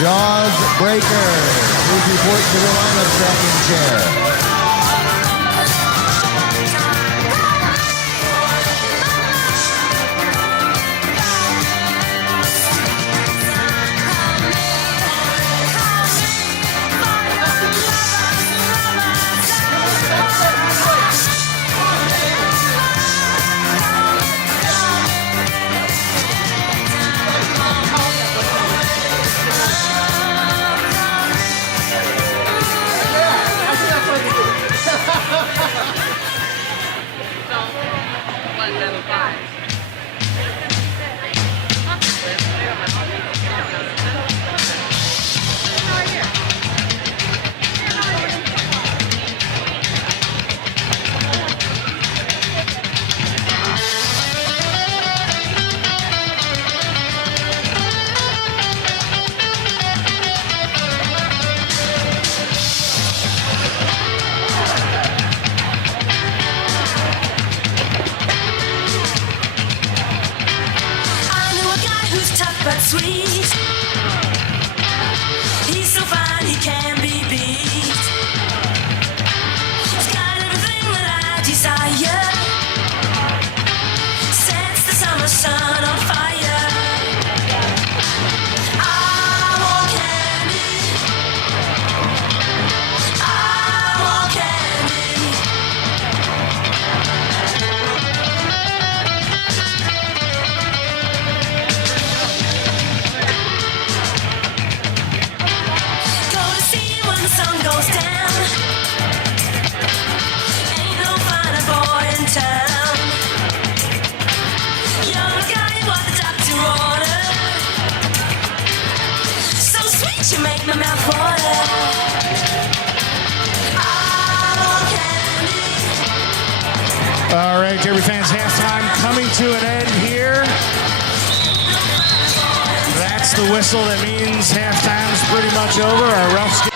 Jaws Breaker, please report to the lineup tracking chair. But sweet, he's so fine he can be beat. He's got everything that I desire, sets the summer sun on fire. I want candy, I want candy. Sun goes down. Ain't no finer boy in town. You're a guy what the doctor ordered. So sweet you make my mouth water. I want candy. All right, Derby fans, halftime coming to an end here. That's the whistle that means halftime's pretty much over. Our refs get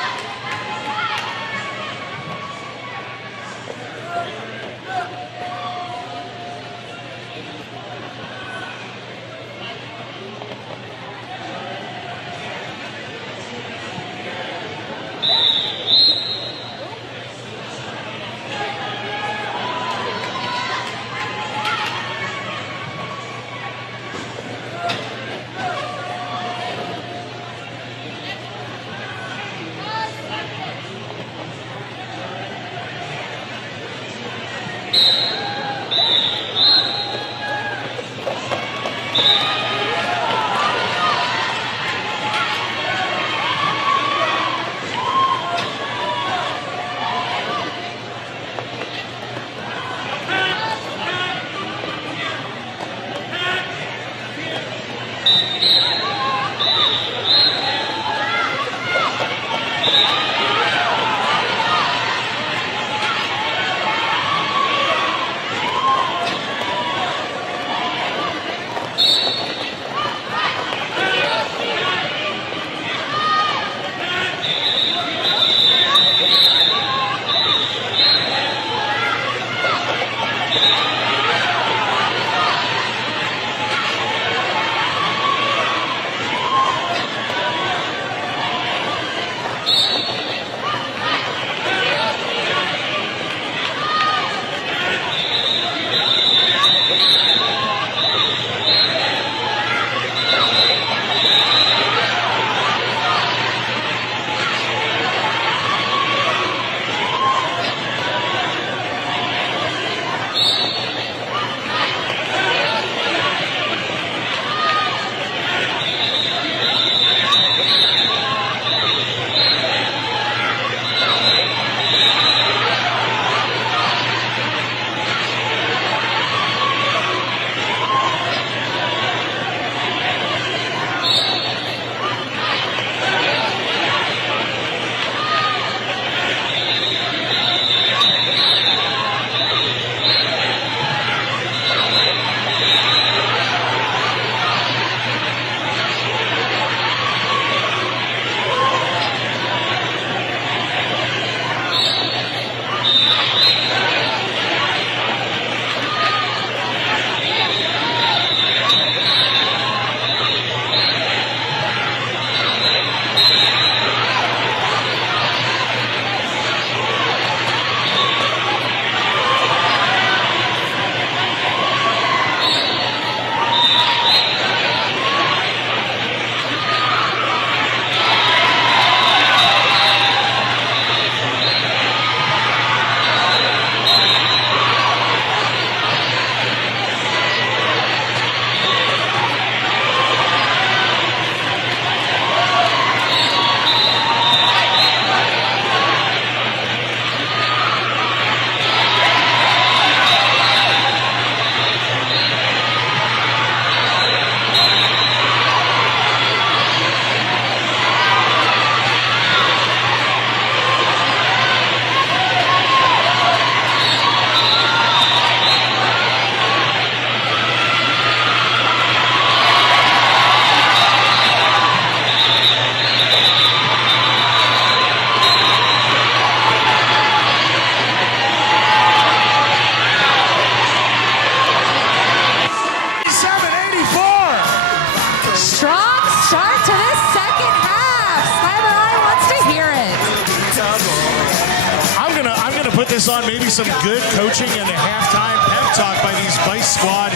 on maybe some good coaching and a halftime pep talk by these Vice Squad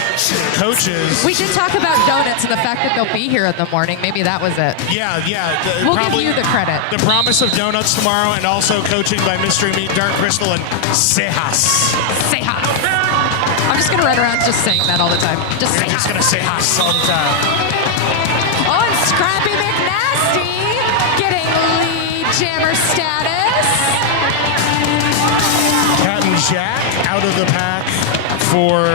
coaches. We did talk about donuts and the fact that they'll be here in the morning. Maybe that was it. Yeah. We'll give you the credit. The promise of donuts tomorrow, and also coaching by Mystery Meat, Dark Crystal, and Sejas. Say hi. I'm just going to run around just saying that all the time. Just say I'm just hi. gonna say Sejas all the time. Oh, and Scrappy McNasty getting lead jammer status. Cat and Jack out of the pack for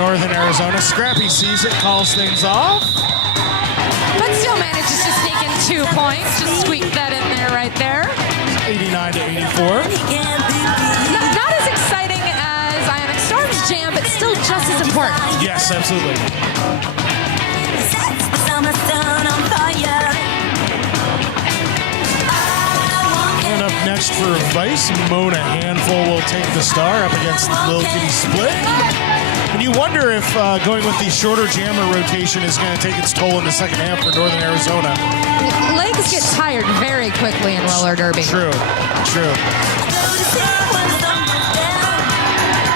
Northern Arizona. Scrappy sees it, calls things off. But still manages to sneak in 2 points. Just squeak that in there right there. 89 to 84. Not as exciting as Ionic Storm's jam, but still just as important. Yes, absolutely. Sets the summer sun on fire. And up next for Vice, Mona Handful will take the star up against Lil Kitty Split. And you wonder if going with the shorter jammer rotation is going to take its toll in the second half for Northern Arizona. Legs get tired very quickly in roller derby. True.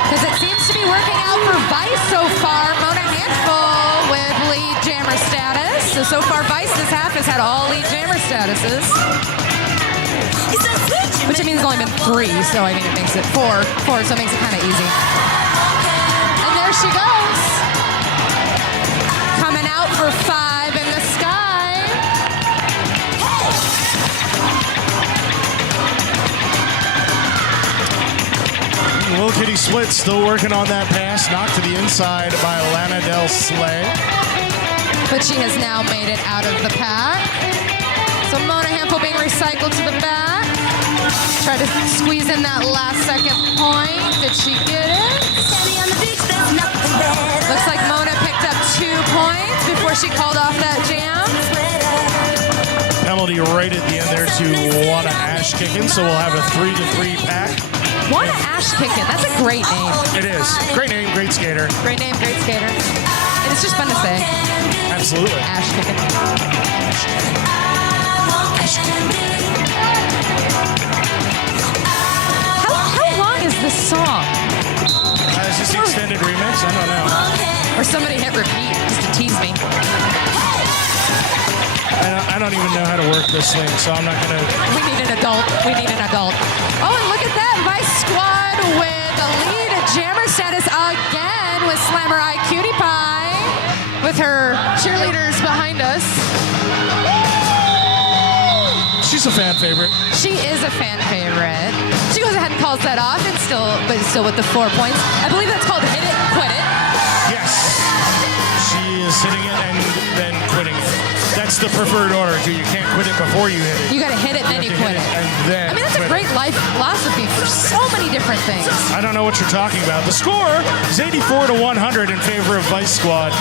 Because it seems to be working out for Vice so far. Mona Handful with lead jammer status. So far Vice this half has had all lead jammer statuses. Which it means it's only been 3, so I mean it makes it 4, so it makes it kind of easy. And there she goes. Coming out for 5 in the sky. Lil Kitty Split still working on that pass, knocked to the inside by Lana Del Slay. But she has now made it out of the pack. So Mona Handful being recycled to the back. Try to squeeze in that last second point. Did she get it? Looks like Mona picked up 2 points before she called off that jam. Penalty right at the end there to Juana Ash Kickin', so we'll have a 3-3 pack. Juana Ash Kickin', that's a great name. It is. Great name, great skater. Great name, great skater. And it's just fun to say. Absolutely. Ash Kickin'. How long is this song? Is this the extended remix? I don't know. Or somebody hit repeat just to tease me. I don't even know how to work this thing, so I'm not going to... We need an adult. We need an adult. Oh, and look at that. Vice Squad with the lead jammer status again with Slammer Eye Cutie Pie with her cheerleaders behind us. She's a fan favorite. She is a fan favorite. She goes ahead and calls that off, and still with the 4 points. I believe that's called hit it, quit it. Yes. She is hitting it and then quitting it. That's the preferred order, too. You can't quit it before you hit it. You got to hit it, then you quit it. And then I mean, that's a great life philosophy for so many different things. I don't know what you're talking about. The score is 84 to 100 in favor of Vice Squad.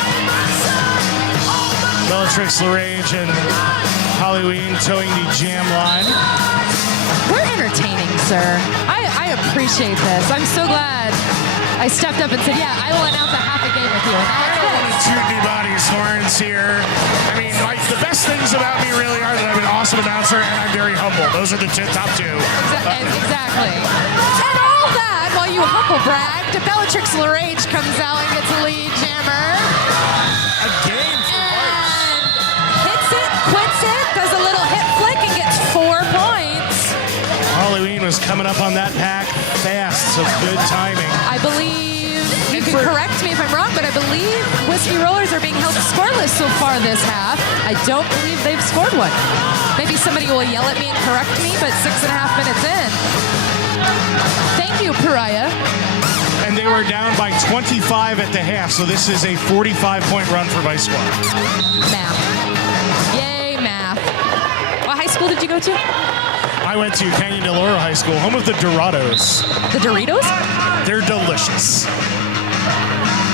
Bellatrix LaRage and Halloween towing the jam line. We're entertaining, sir. I appreciate this. I'm so glad I stepped up and said, yeah, I will announce a half a game with you. And I don't want to toot anybody's horns here. I mean, like, the best things about me really are that I'm an awesome announcer and I'm very humble. Those are the top 2. Exactly. And all that while you humble bragged, Bellatrix LaRage comes out and gets a lead jammer. A game for Vice. And hits it, quits it, does a little hip flick and gets 4 points. Halloween was coming up on that pack fast, so good timing. I believe, you can correct me if I'm wrong, but I believe Whiskey Rollers are being held scoreless so far this half. I don't believe they've scored one. Maybe somebody will yell at me and correct me, but 6.5 minutes in. Thank you, Pariah. And they were down by 25 at the half, so this is a 45-point run for Vice Squad. Math. Yay, math. What high school did you go to? I went to Canyon del Oro High School, home of the Dorados. The Doritos? They're delicious.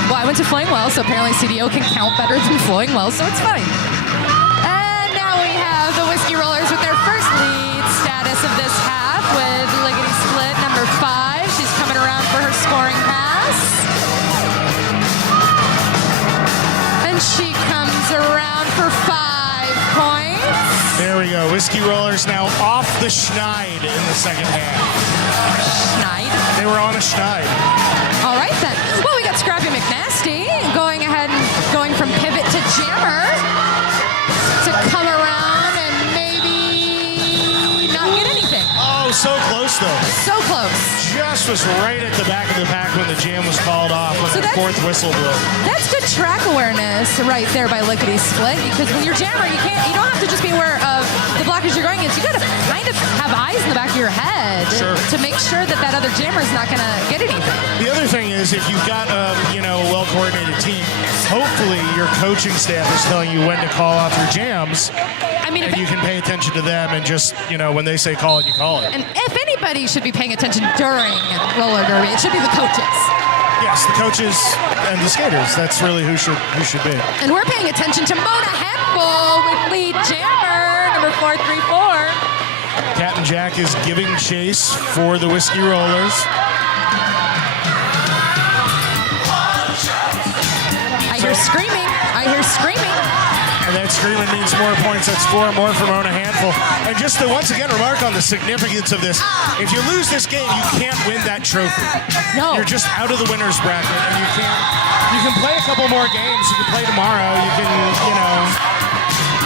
Well, I went to Flowing Wells, so apparently CDO can count better than Flowing Wells, so it's fine. And now we have the Whiskey Rollers with their first lead status of this half with Lickety Split, number 5. She's coming around for her scoring pass. And she comes around for 5 points. There we go. Whiskey Rollers now off the schneid in the second half. Schneid. They were on a schneid. All right, then. Well, we got Scrappy McNasty going ahead and going from pivot to jammer to come around and maybe not get anything. Oh, so close, though. So close. Just was right at the back of the pack when the jam was called off when So the that- fourth whistle blew. That's good track awareness right there by Lickety Split, because when you're jammer, you don't have to just be aware of the blockers you're going against. You got to kind of have eyes in the back of your head Sure. to make sure that that other jammer is not going to get anything. The other thing is, if you've got a well-coordinated team, hopefully your coaching staff is telling you when to call off your jams, I mean, and you can pay attention to them and just, when they say call it, you call it. and if anybody should be paying attention during roller derby, it should be the coaches. Yes, the coaches and the skaters. That's really who should be. And we're paying attention to Mona Handful with lead jammer, number 434. Captain Jack is giving chase for the Whiskey Rollers. I hear screaming. And that screaming means more points. That's 4 more for Mona Handful. And just to once again remark on the significance of this, if you lose this game, you can't win that trophy. No. You're just out of the winner's bracket, and you can play a couple more games. You can play tomorrow. You can,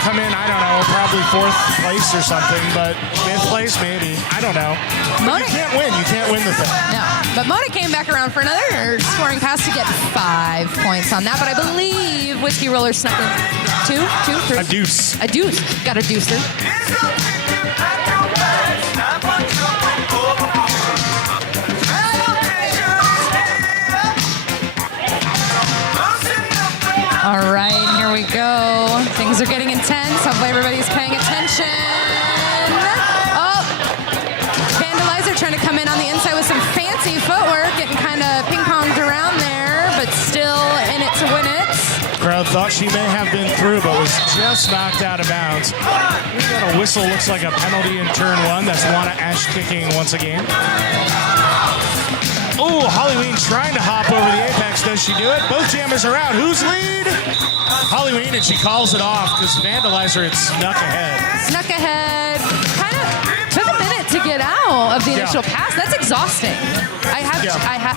come in, I don't know, probably 4th place or something, but 5th place maybe. I don't know. But you can't win. You can't win the thing. No, but Mona came back around for another scoring pass to get 5 points on that. But I believe Whiskey Roller snuck in 2, 3. A deuce. A deuce. Got a deucer. All right, here we go. Things are getting intense. Hopefully everybody's paying attention. Oh, Vandalizer trying to come in on the inside with some fancy footwork, getting kind of ping-ponged around there, but still in it to win it. Crowd thought she may have been through, but was just knocked out of bounds. We got a whistle, looks like a penalty in turn 1. That's Juana Ash kicking once again. Oh, Hollyween trying to hop over the apex. Does she do it? Both jammers are out. Who's lead? Hollyween, and she calls it off because Vandalizer had snuck ahead. Snuck ahead. Kind of took a minute to get out of the initial pass. That's exhausting.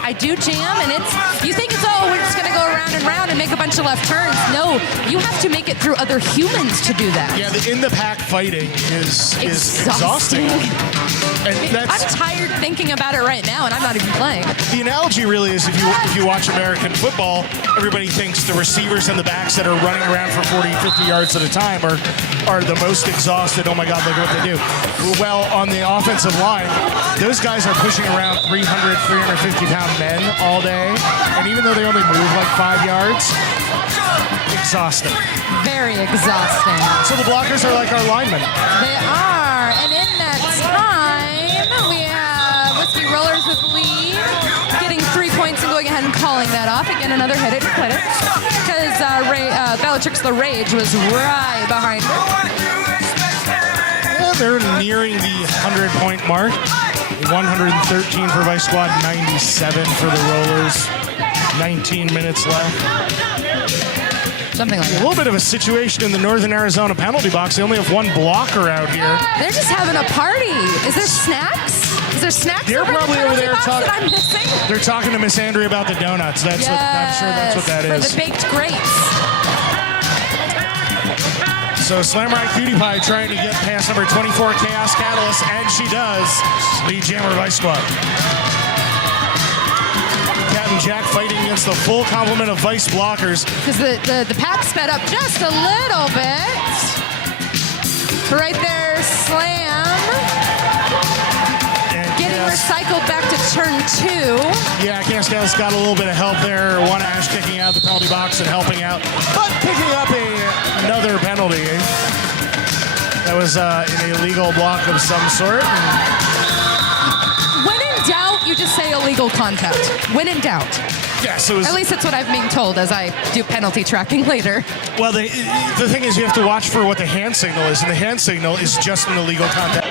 I do jam, and you think it's, we're just going to go around and round and make a bunch of left turns. No, you have to make it through other humans to do that. Yeah, the in-the-pack fighting is exhausting. And I'm tired thinking about it right now, and I'm not even playing. The analogy really is if you watch American football, everybody thinks the receivers and the backs that are running around for 40, 50 yards at a time are the most exhausted. Oh my God, look at what they do. Well, on the offensive line, those guys are pushing around 300, 350-pound men all day. And even though they only move like 5 yards, exhausting. Very exhausting. So the blockers are like our linemen. They are. And in that time, we have Whiskey Rollers with lead, getting 3 points and going ahead and calling that off. Again, another hit it and quit it. Because Bellatrix the Rage was right behind her. Yeah, they're nearing the 100-point mark. 113 for Vice Squad, 97 for the Rollers. 19 minutes left. Something like A that. little bit of a situation in the Northern Arizona penalty box. They only have 1 blocker out here. They're just having a party. Is there snacks? Is there snacks? They're over in the probably over penalty there box talking. that I'm missing? They're talking to Miss Andrea about the donuts. I'm sure that's what that for is. the baked grapes. So Samurai Cutie Pie trying to get past number 24 Chaos Catalyst, and she does. Lead jammer Vice Squad. Captain Jack fighting against the full complement of Vice blockers. Because the pack sped up just a little bit. Right there, Slam. And Getting recycled back to turn 2. Yeah, Chaos Catalyst got a little bit of help there. One Ash kicking out the penalty box and helping out, but picking up another penalty. That was an illegal block of some sort. When in doubt, you just say illegal contact. When in doubt. Yes, it was. At least that's what I'm being told as I do penalty tracking later. Well, the thing is, you have to watch for what the hand signal is, and the hand signal is just an illegal contact.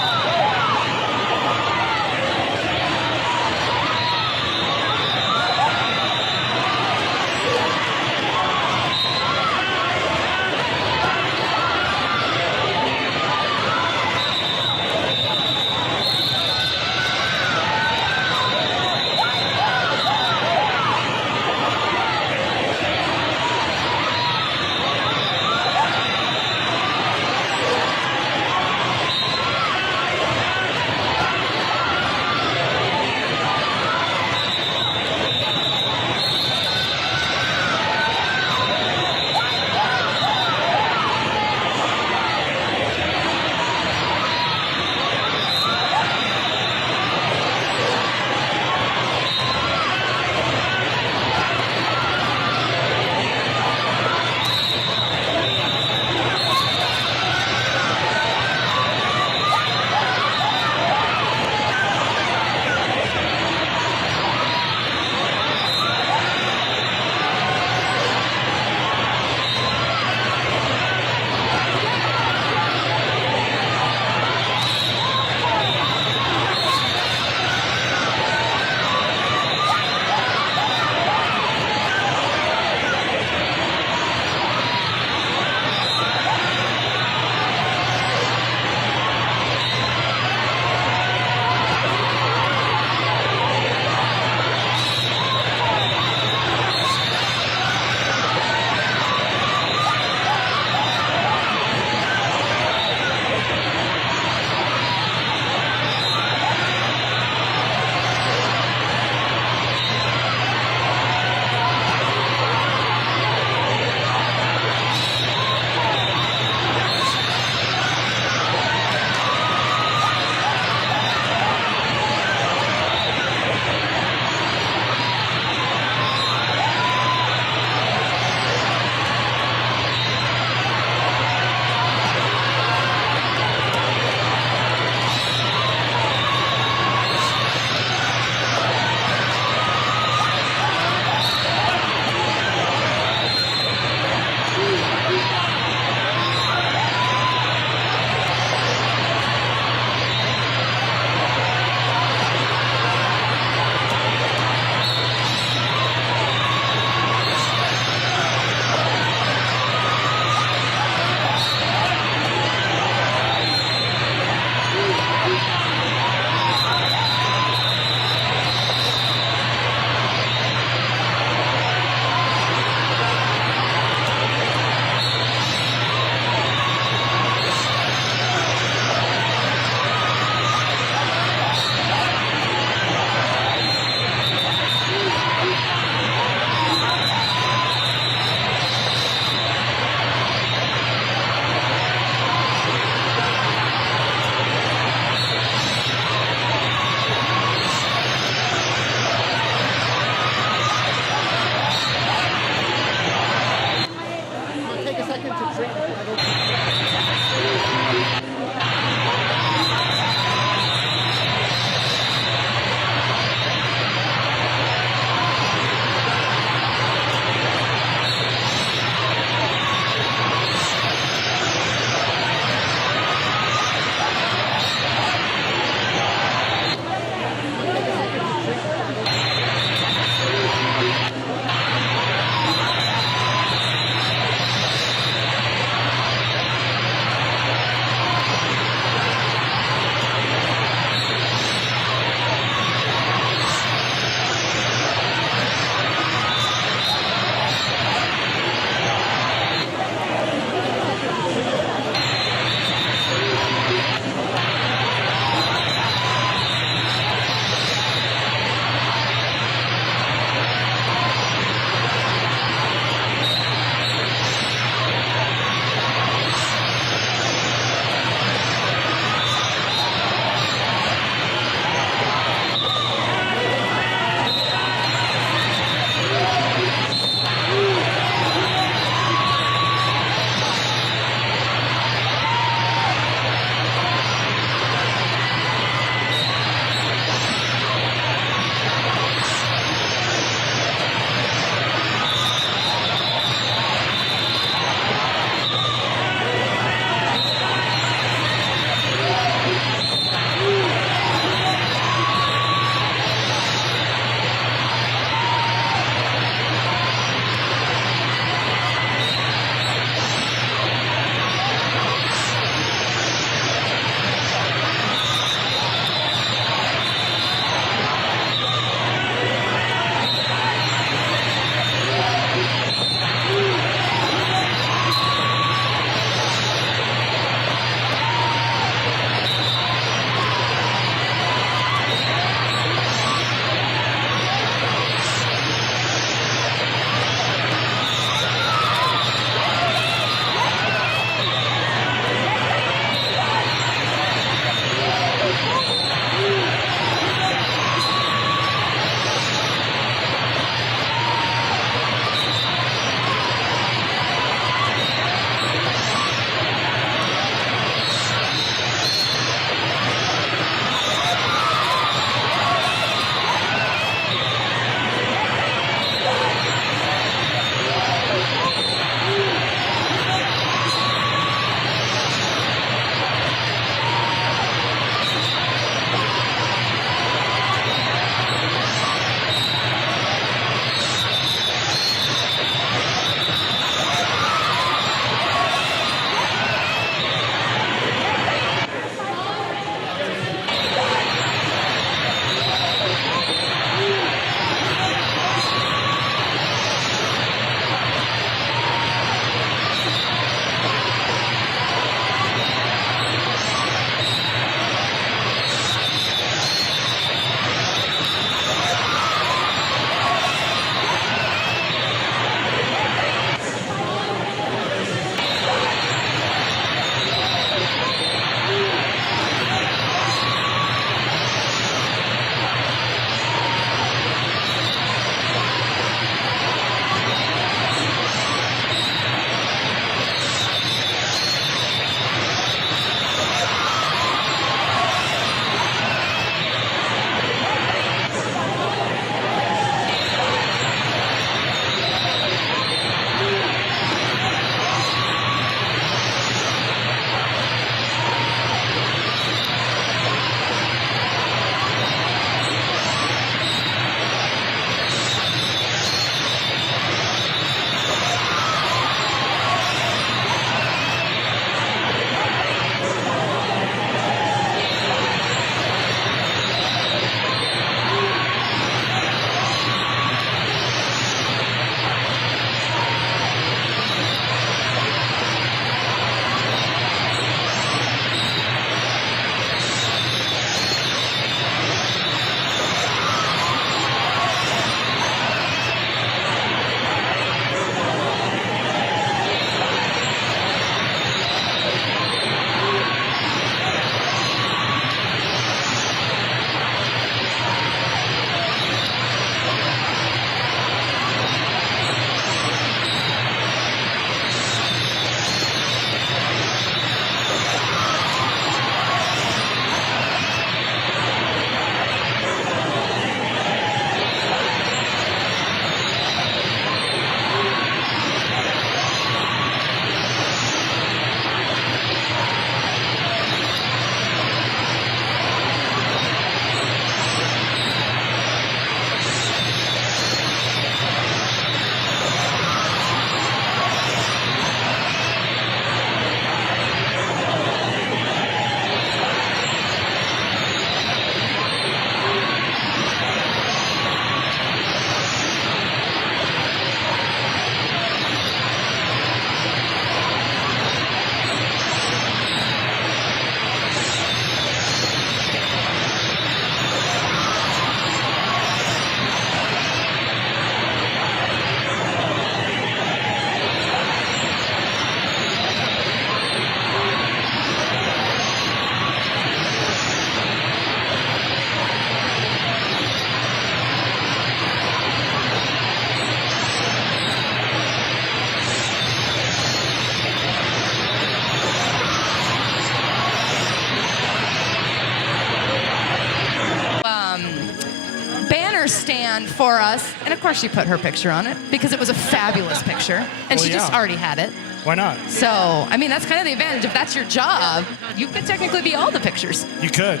and for us. And of course, she put her picture on it because it was a fabulous picture, and Well, she just yeah. already had it. Why not? So, I mean, that's kind of the advantage. If that's your job, you could technically be all the pictures. You could.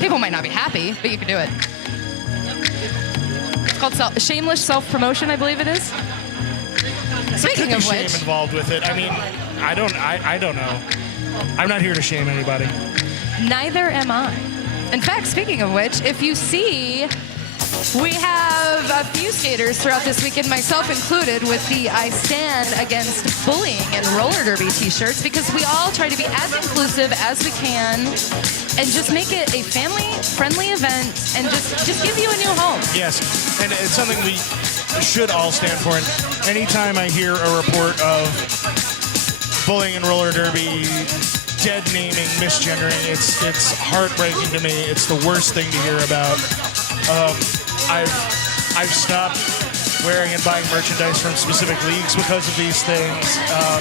People might not be happy, but you could do it. It's called shameless self-promotion, I believe it is. There Speaking could be of shame which, involved with it. I mean, I don't know. I'm not here to shame anybody. neither am I. In fact, speaking of which, if you see, we have a few skaters throughout this weekend, myself included, with the I Stand Against Bullying and Roller Derby t-shirts, because we all try to be as inclusive as we can and just make it a family-friendly event and just give you a new home. Yes, and it's something we should all stand for. And anytime I hear a report of bullying and roller derby, dead naming, misgendering, it's heartbreaking to me. It's the worst thing to hear about. I've stopped wearing and buying merchandise from specific leagues because of these things. I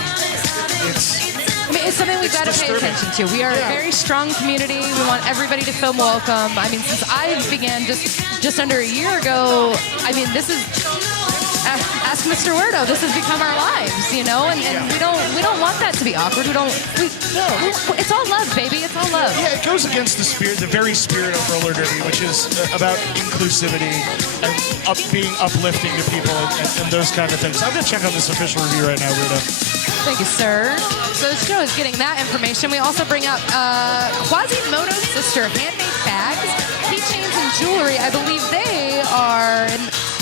mean, it's something we've got to pay disturbing. attention to. We are a very strong community. We want everybody to feel welcome. I mean, since I began just under a year ago, I mean, this is ask Mr. Werdo. This has become our lives, you know, and we don't want that to be awkward. It's all love, baby. It's all love. Yeah, it goes against the very spirit of roller derby, which is about inclusivity and being uplifting to people and those kind of things. I'm going to check on this official review right now, Rita. Thank you, sir. So this show is getting that information. We also bring up Quasimodo's sister, handmade bags, keychains, and jewelry. I believe they are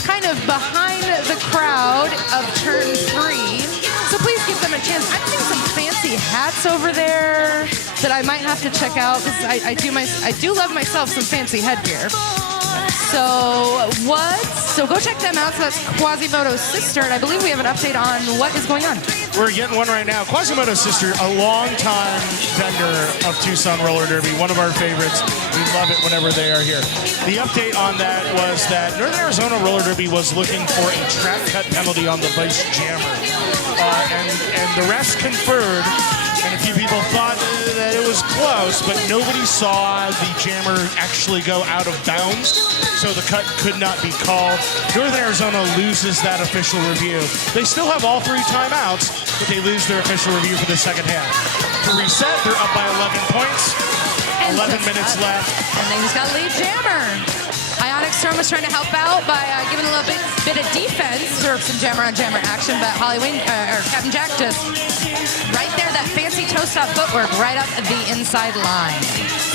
kind of behind the crowd of turn 3. So please give them a chance. I'm seeing some fancy hats over there that I might have to check out because I do love myself some fancy headgear. So go check them out. So that's Quasimodo's sister, and I believe we have an update on what is going on. We're getting one right now. Quasimodo's sister, a longtime vendor of Tucson Roller Derby, one of our favorites. We love it whenever they are here. The update on that was that Northern Arizona Roller Derby was looking for a track cut penalty on the Vice Jammer. And the rest conferred, and a few people thought that it was close, but nobody saw the jammer actually go out of bounds, so the cut could not be called. Northern Arizona loses that official review. They still have all 3 timeouts, but they lose their official review for the second half. To reset, they're up by 11 points, 11 minutes left. And they just got lead jammer. Ionic Storm was trying to help out by giving a little bit of defense for some jammer-on-jammer action, but Captain Jack just right there, that fancy toe-stop footwork right up the inside line.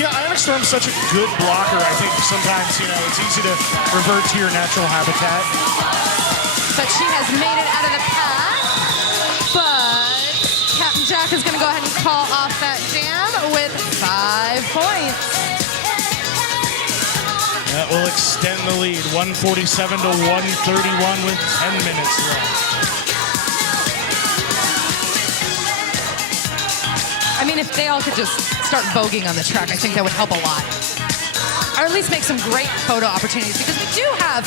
Yeah, Ionic Storm's such a good blocker. I think sometimes, it's easy to revert to your natural habitat. But she has made it out of the pack. But Captain Jack is going to go ahead and call off that jam with 5 points. That will extend the lead, 147 to 131 with 10 minutes left. I mean, if they all could just start voguing on the track, I think that would help a lot. Or at least make some great photo opportunities, because we do have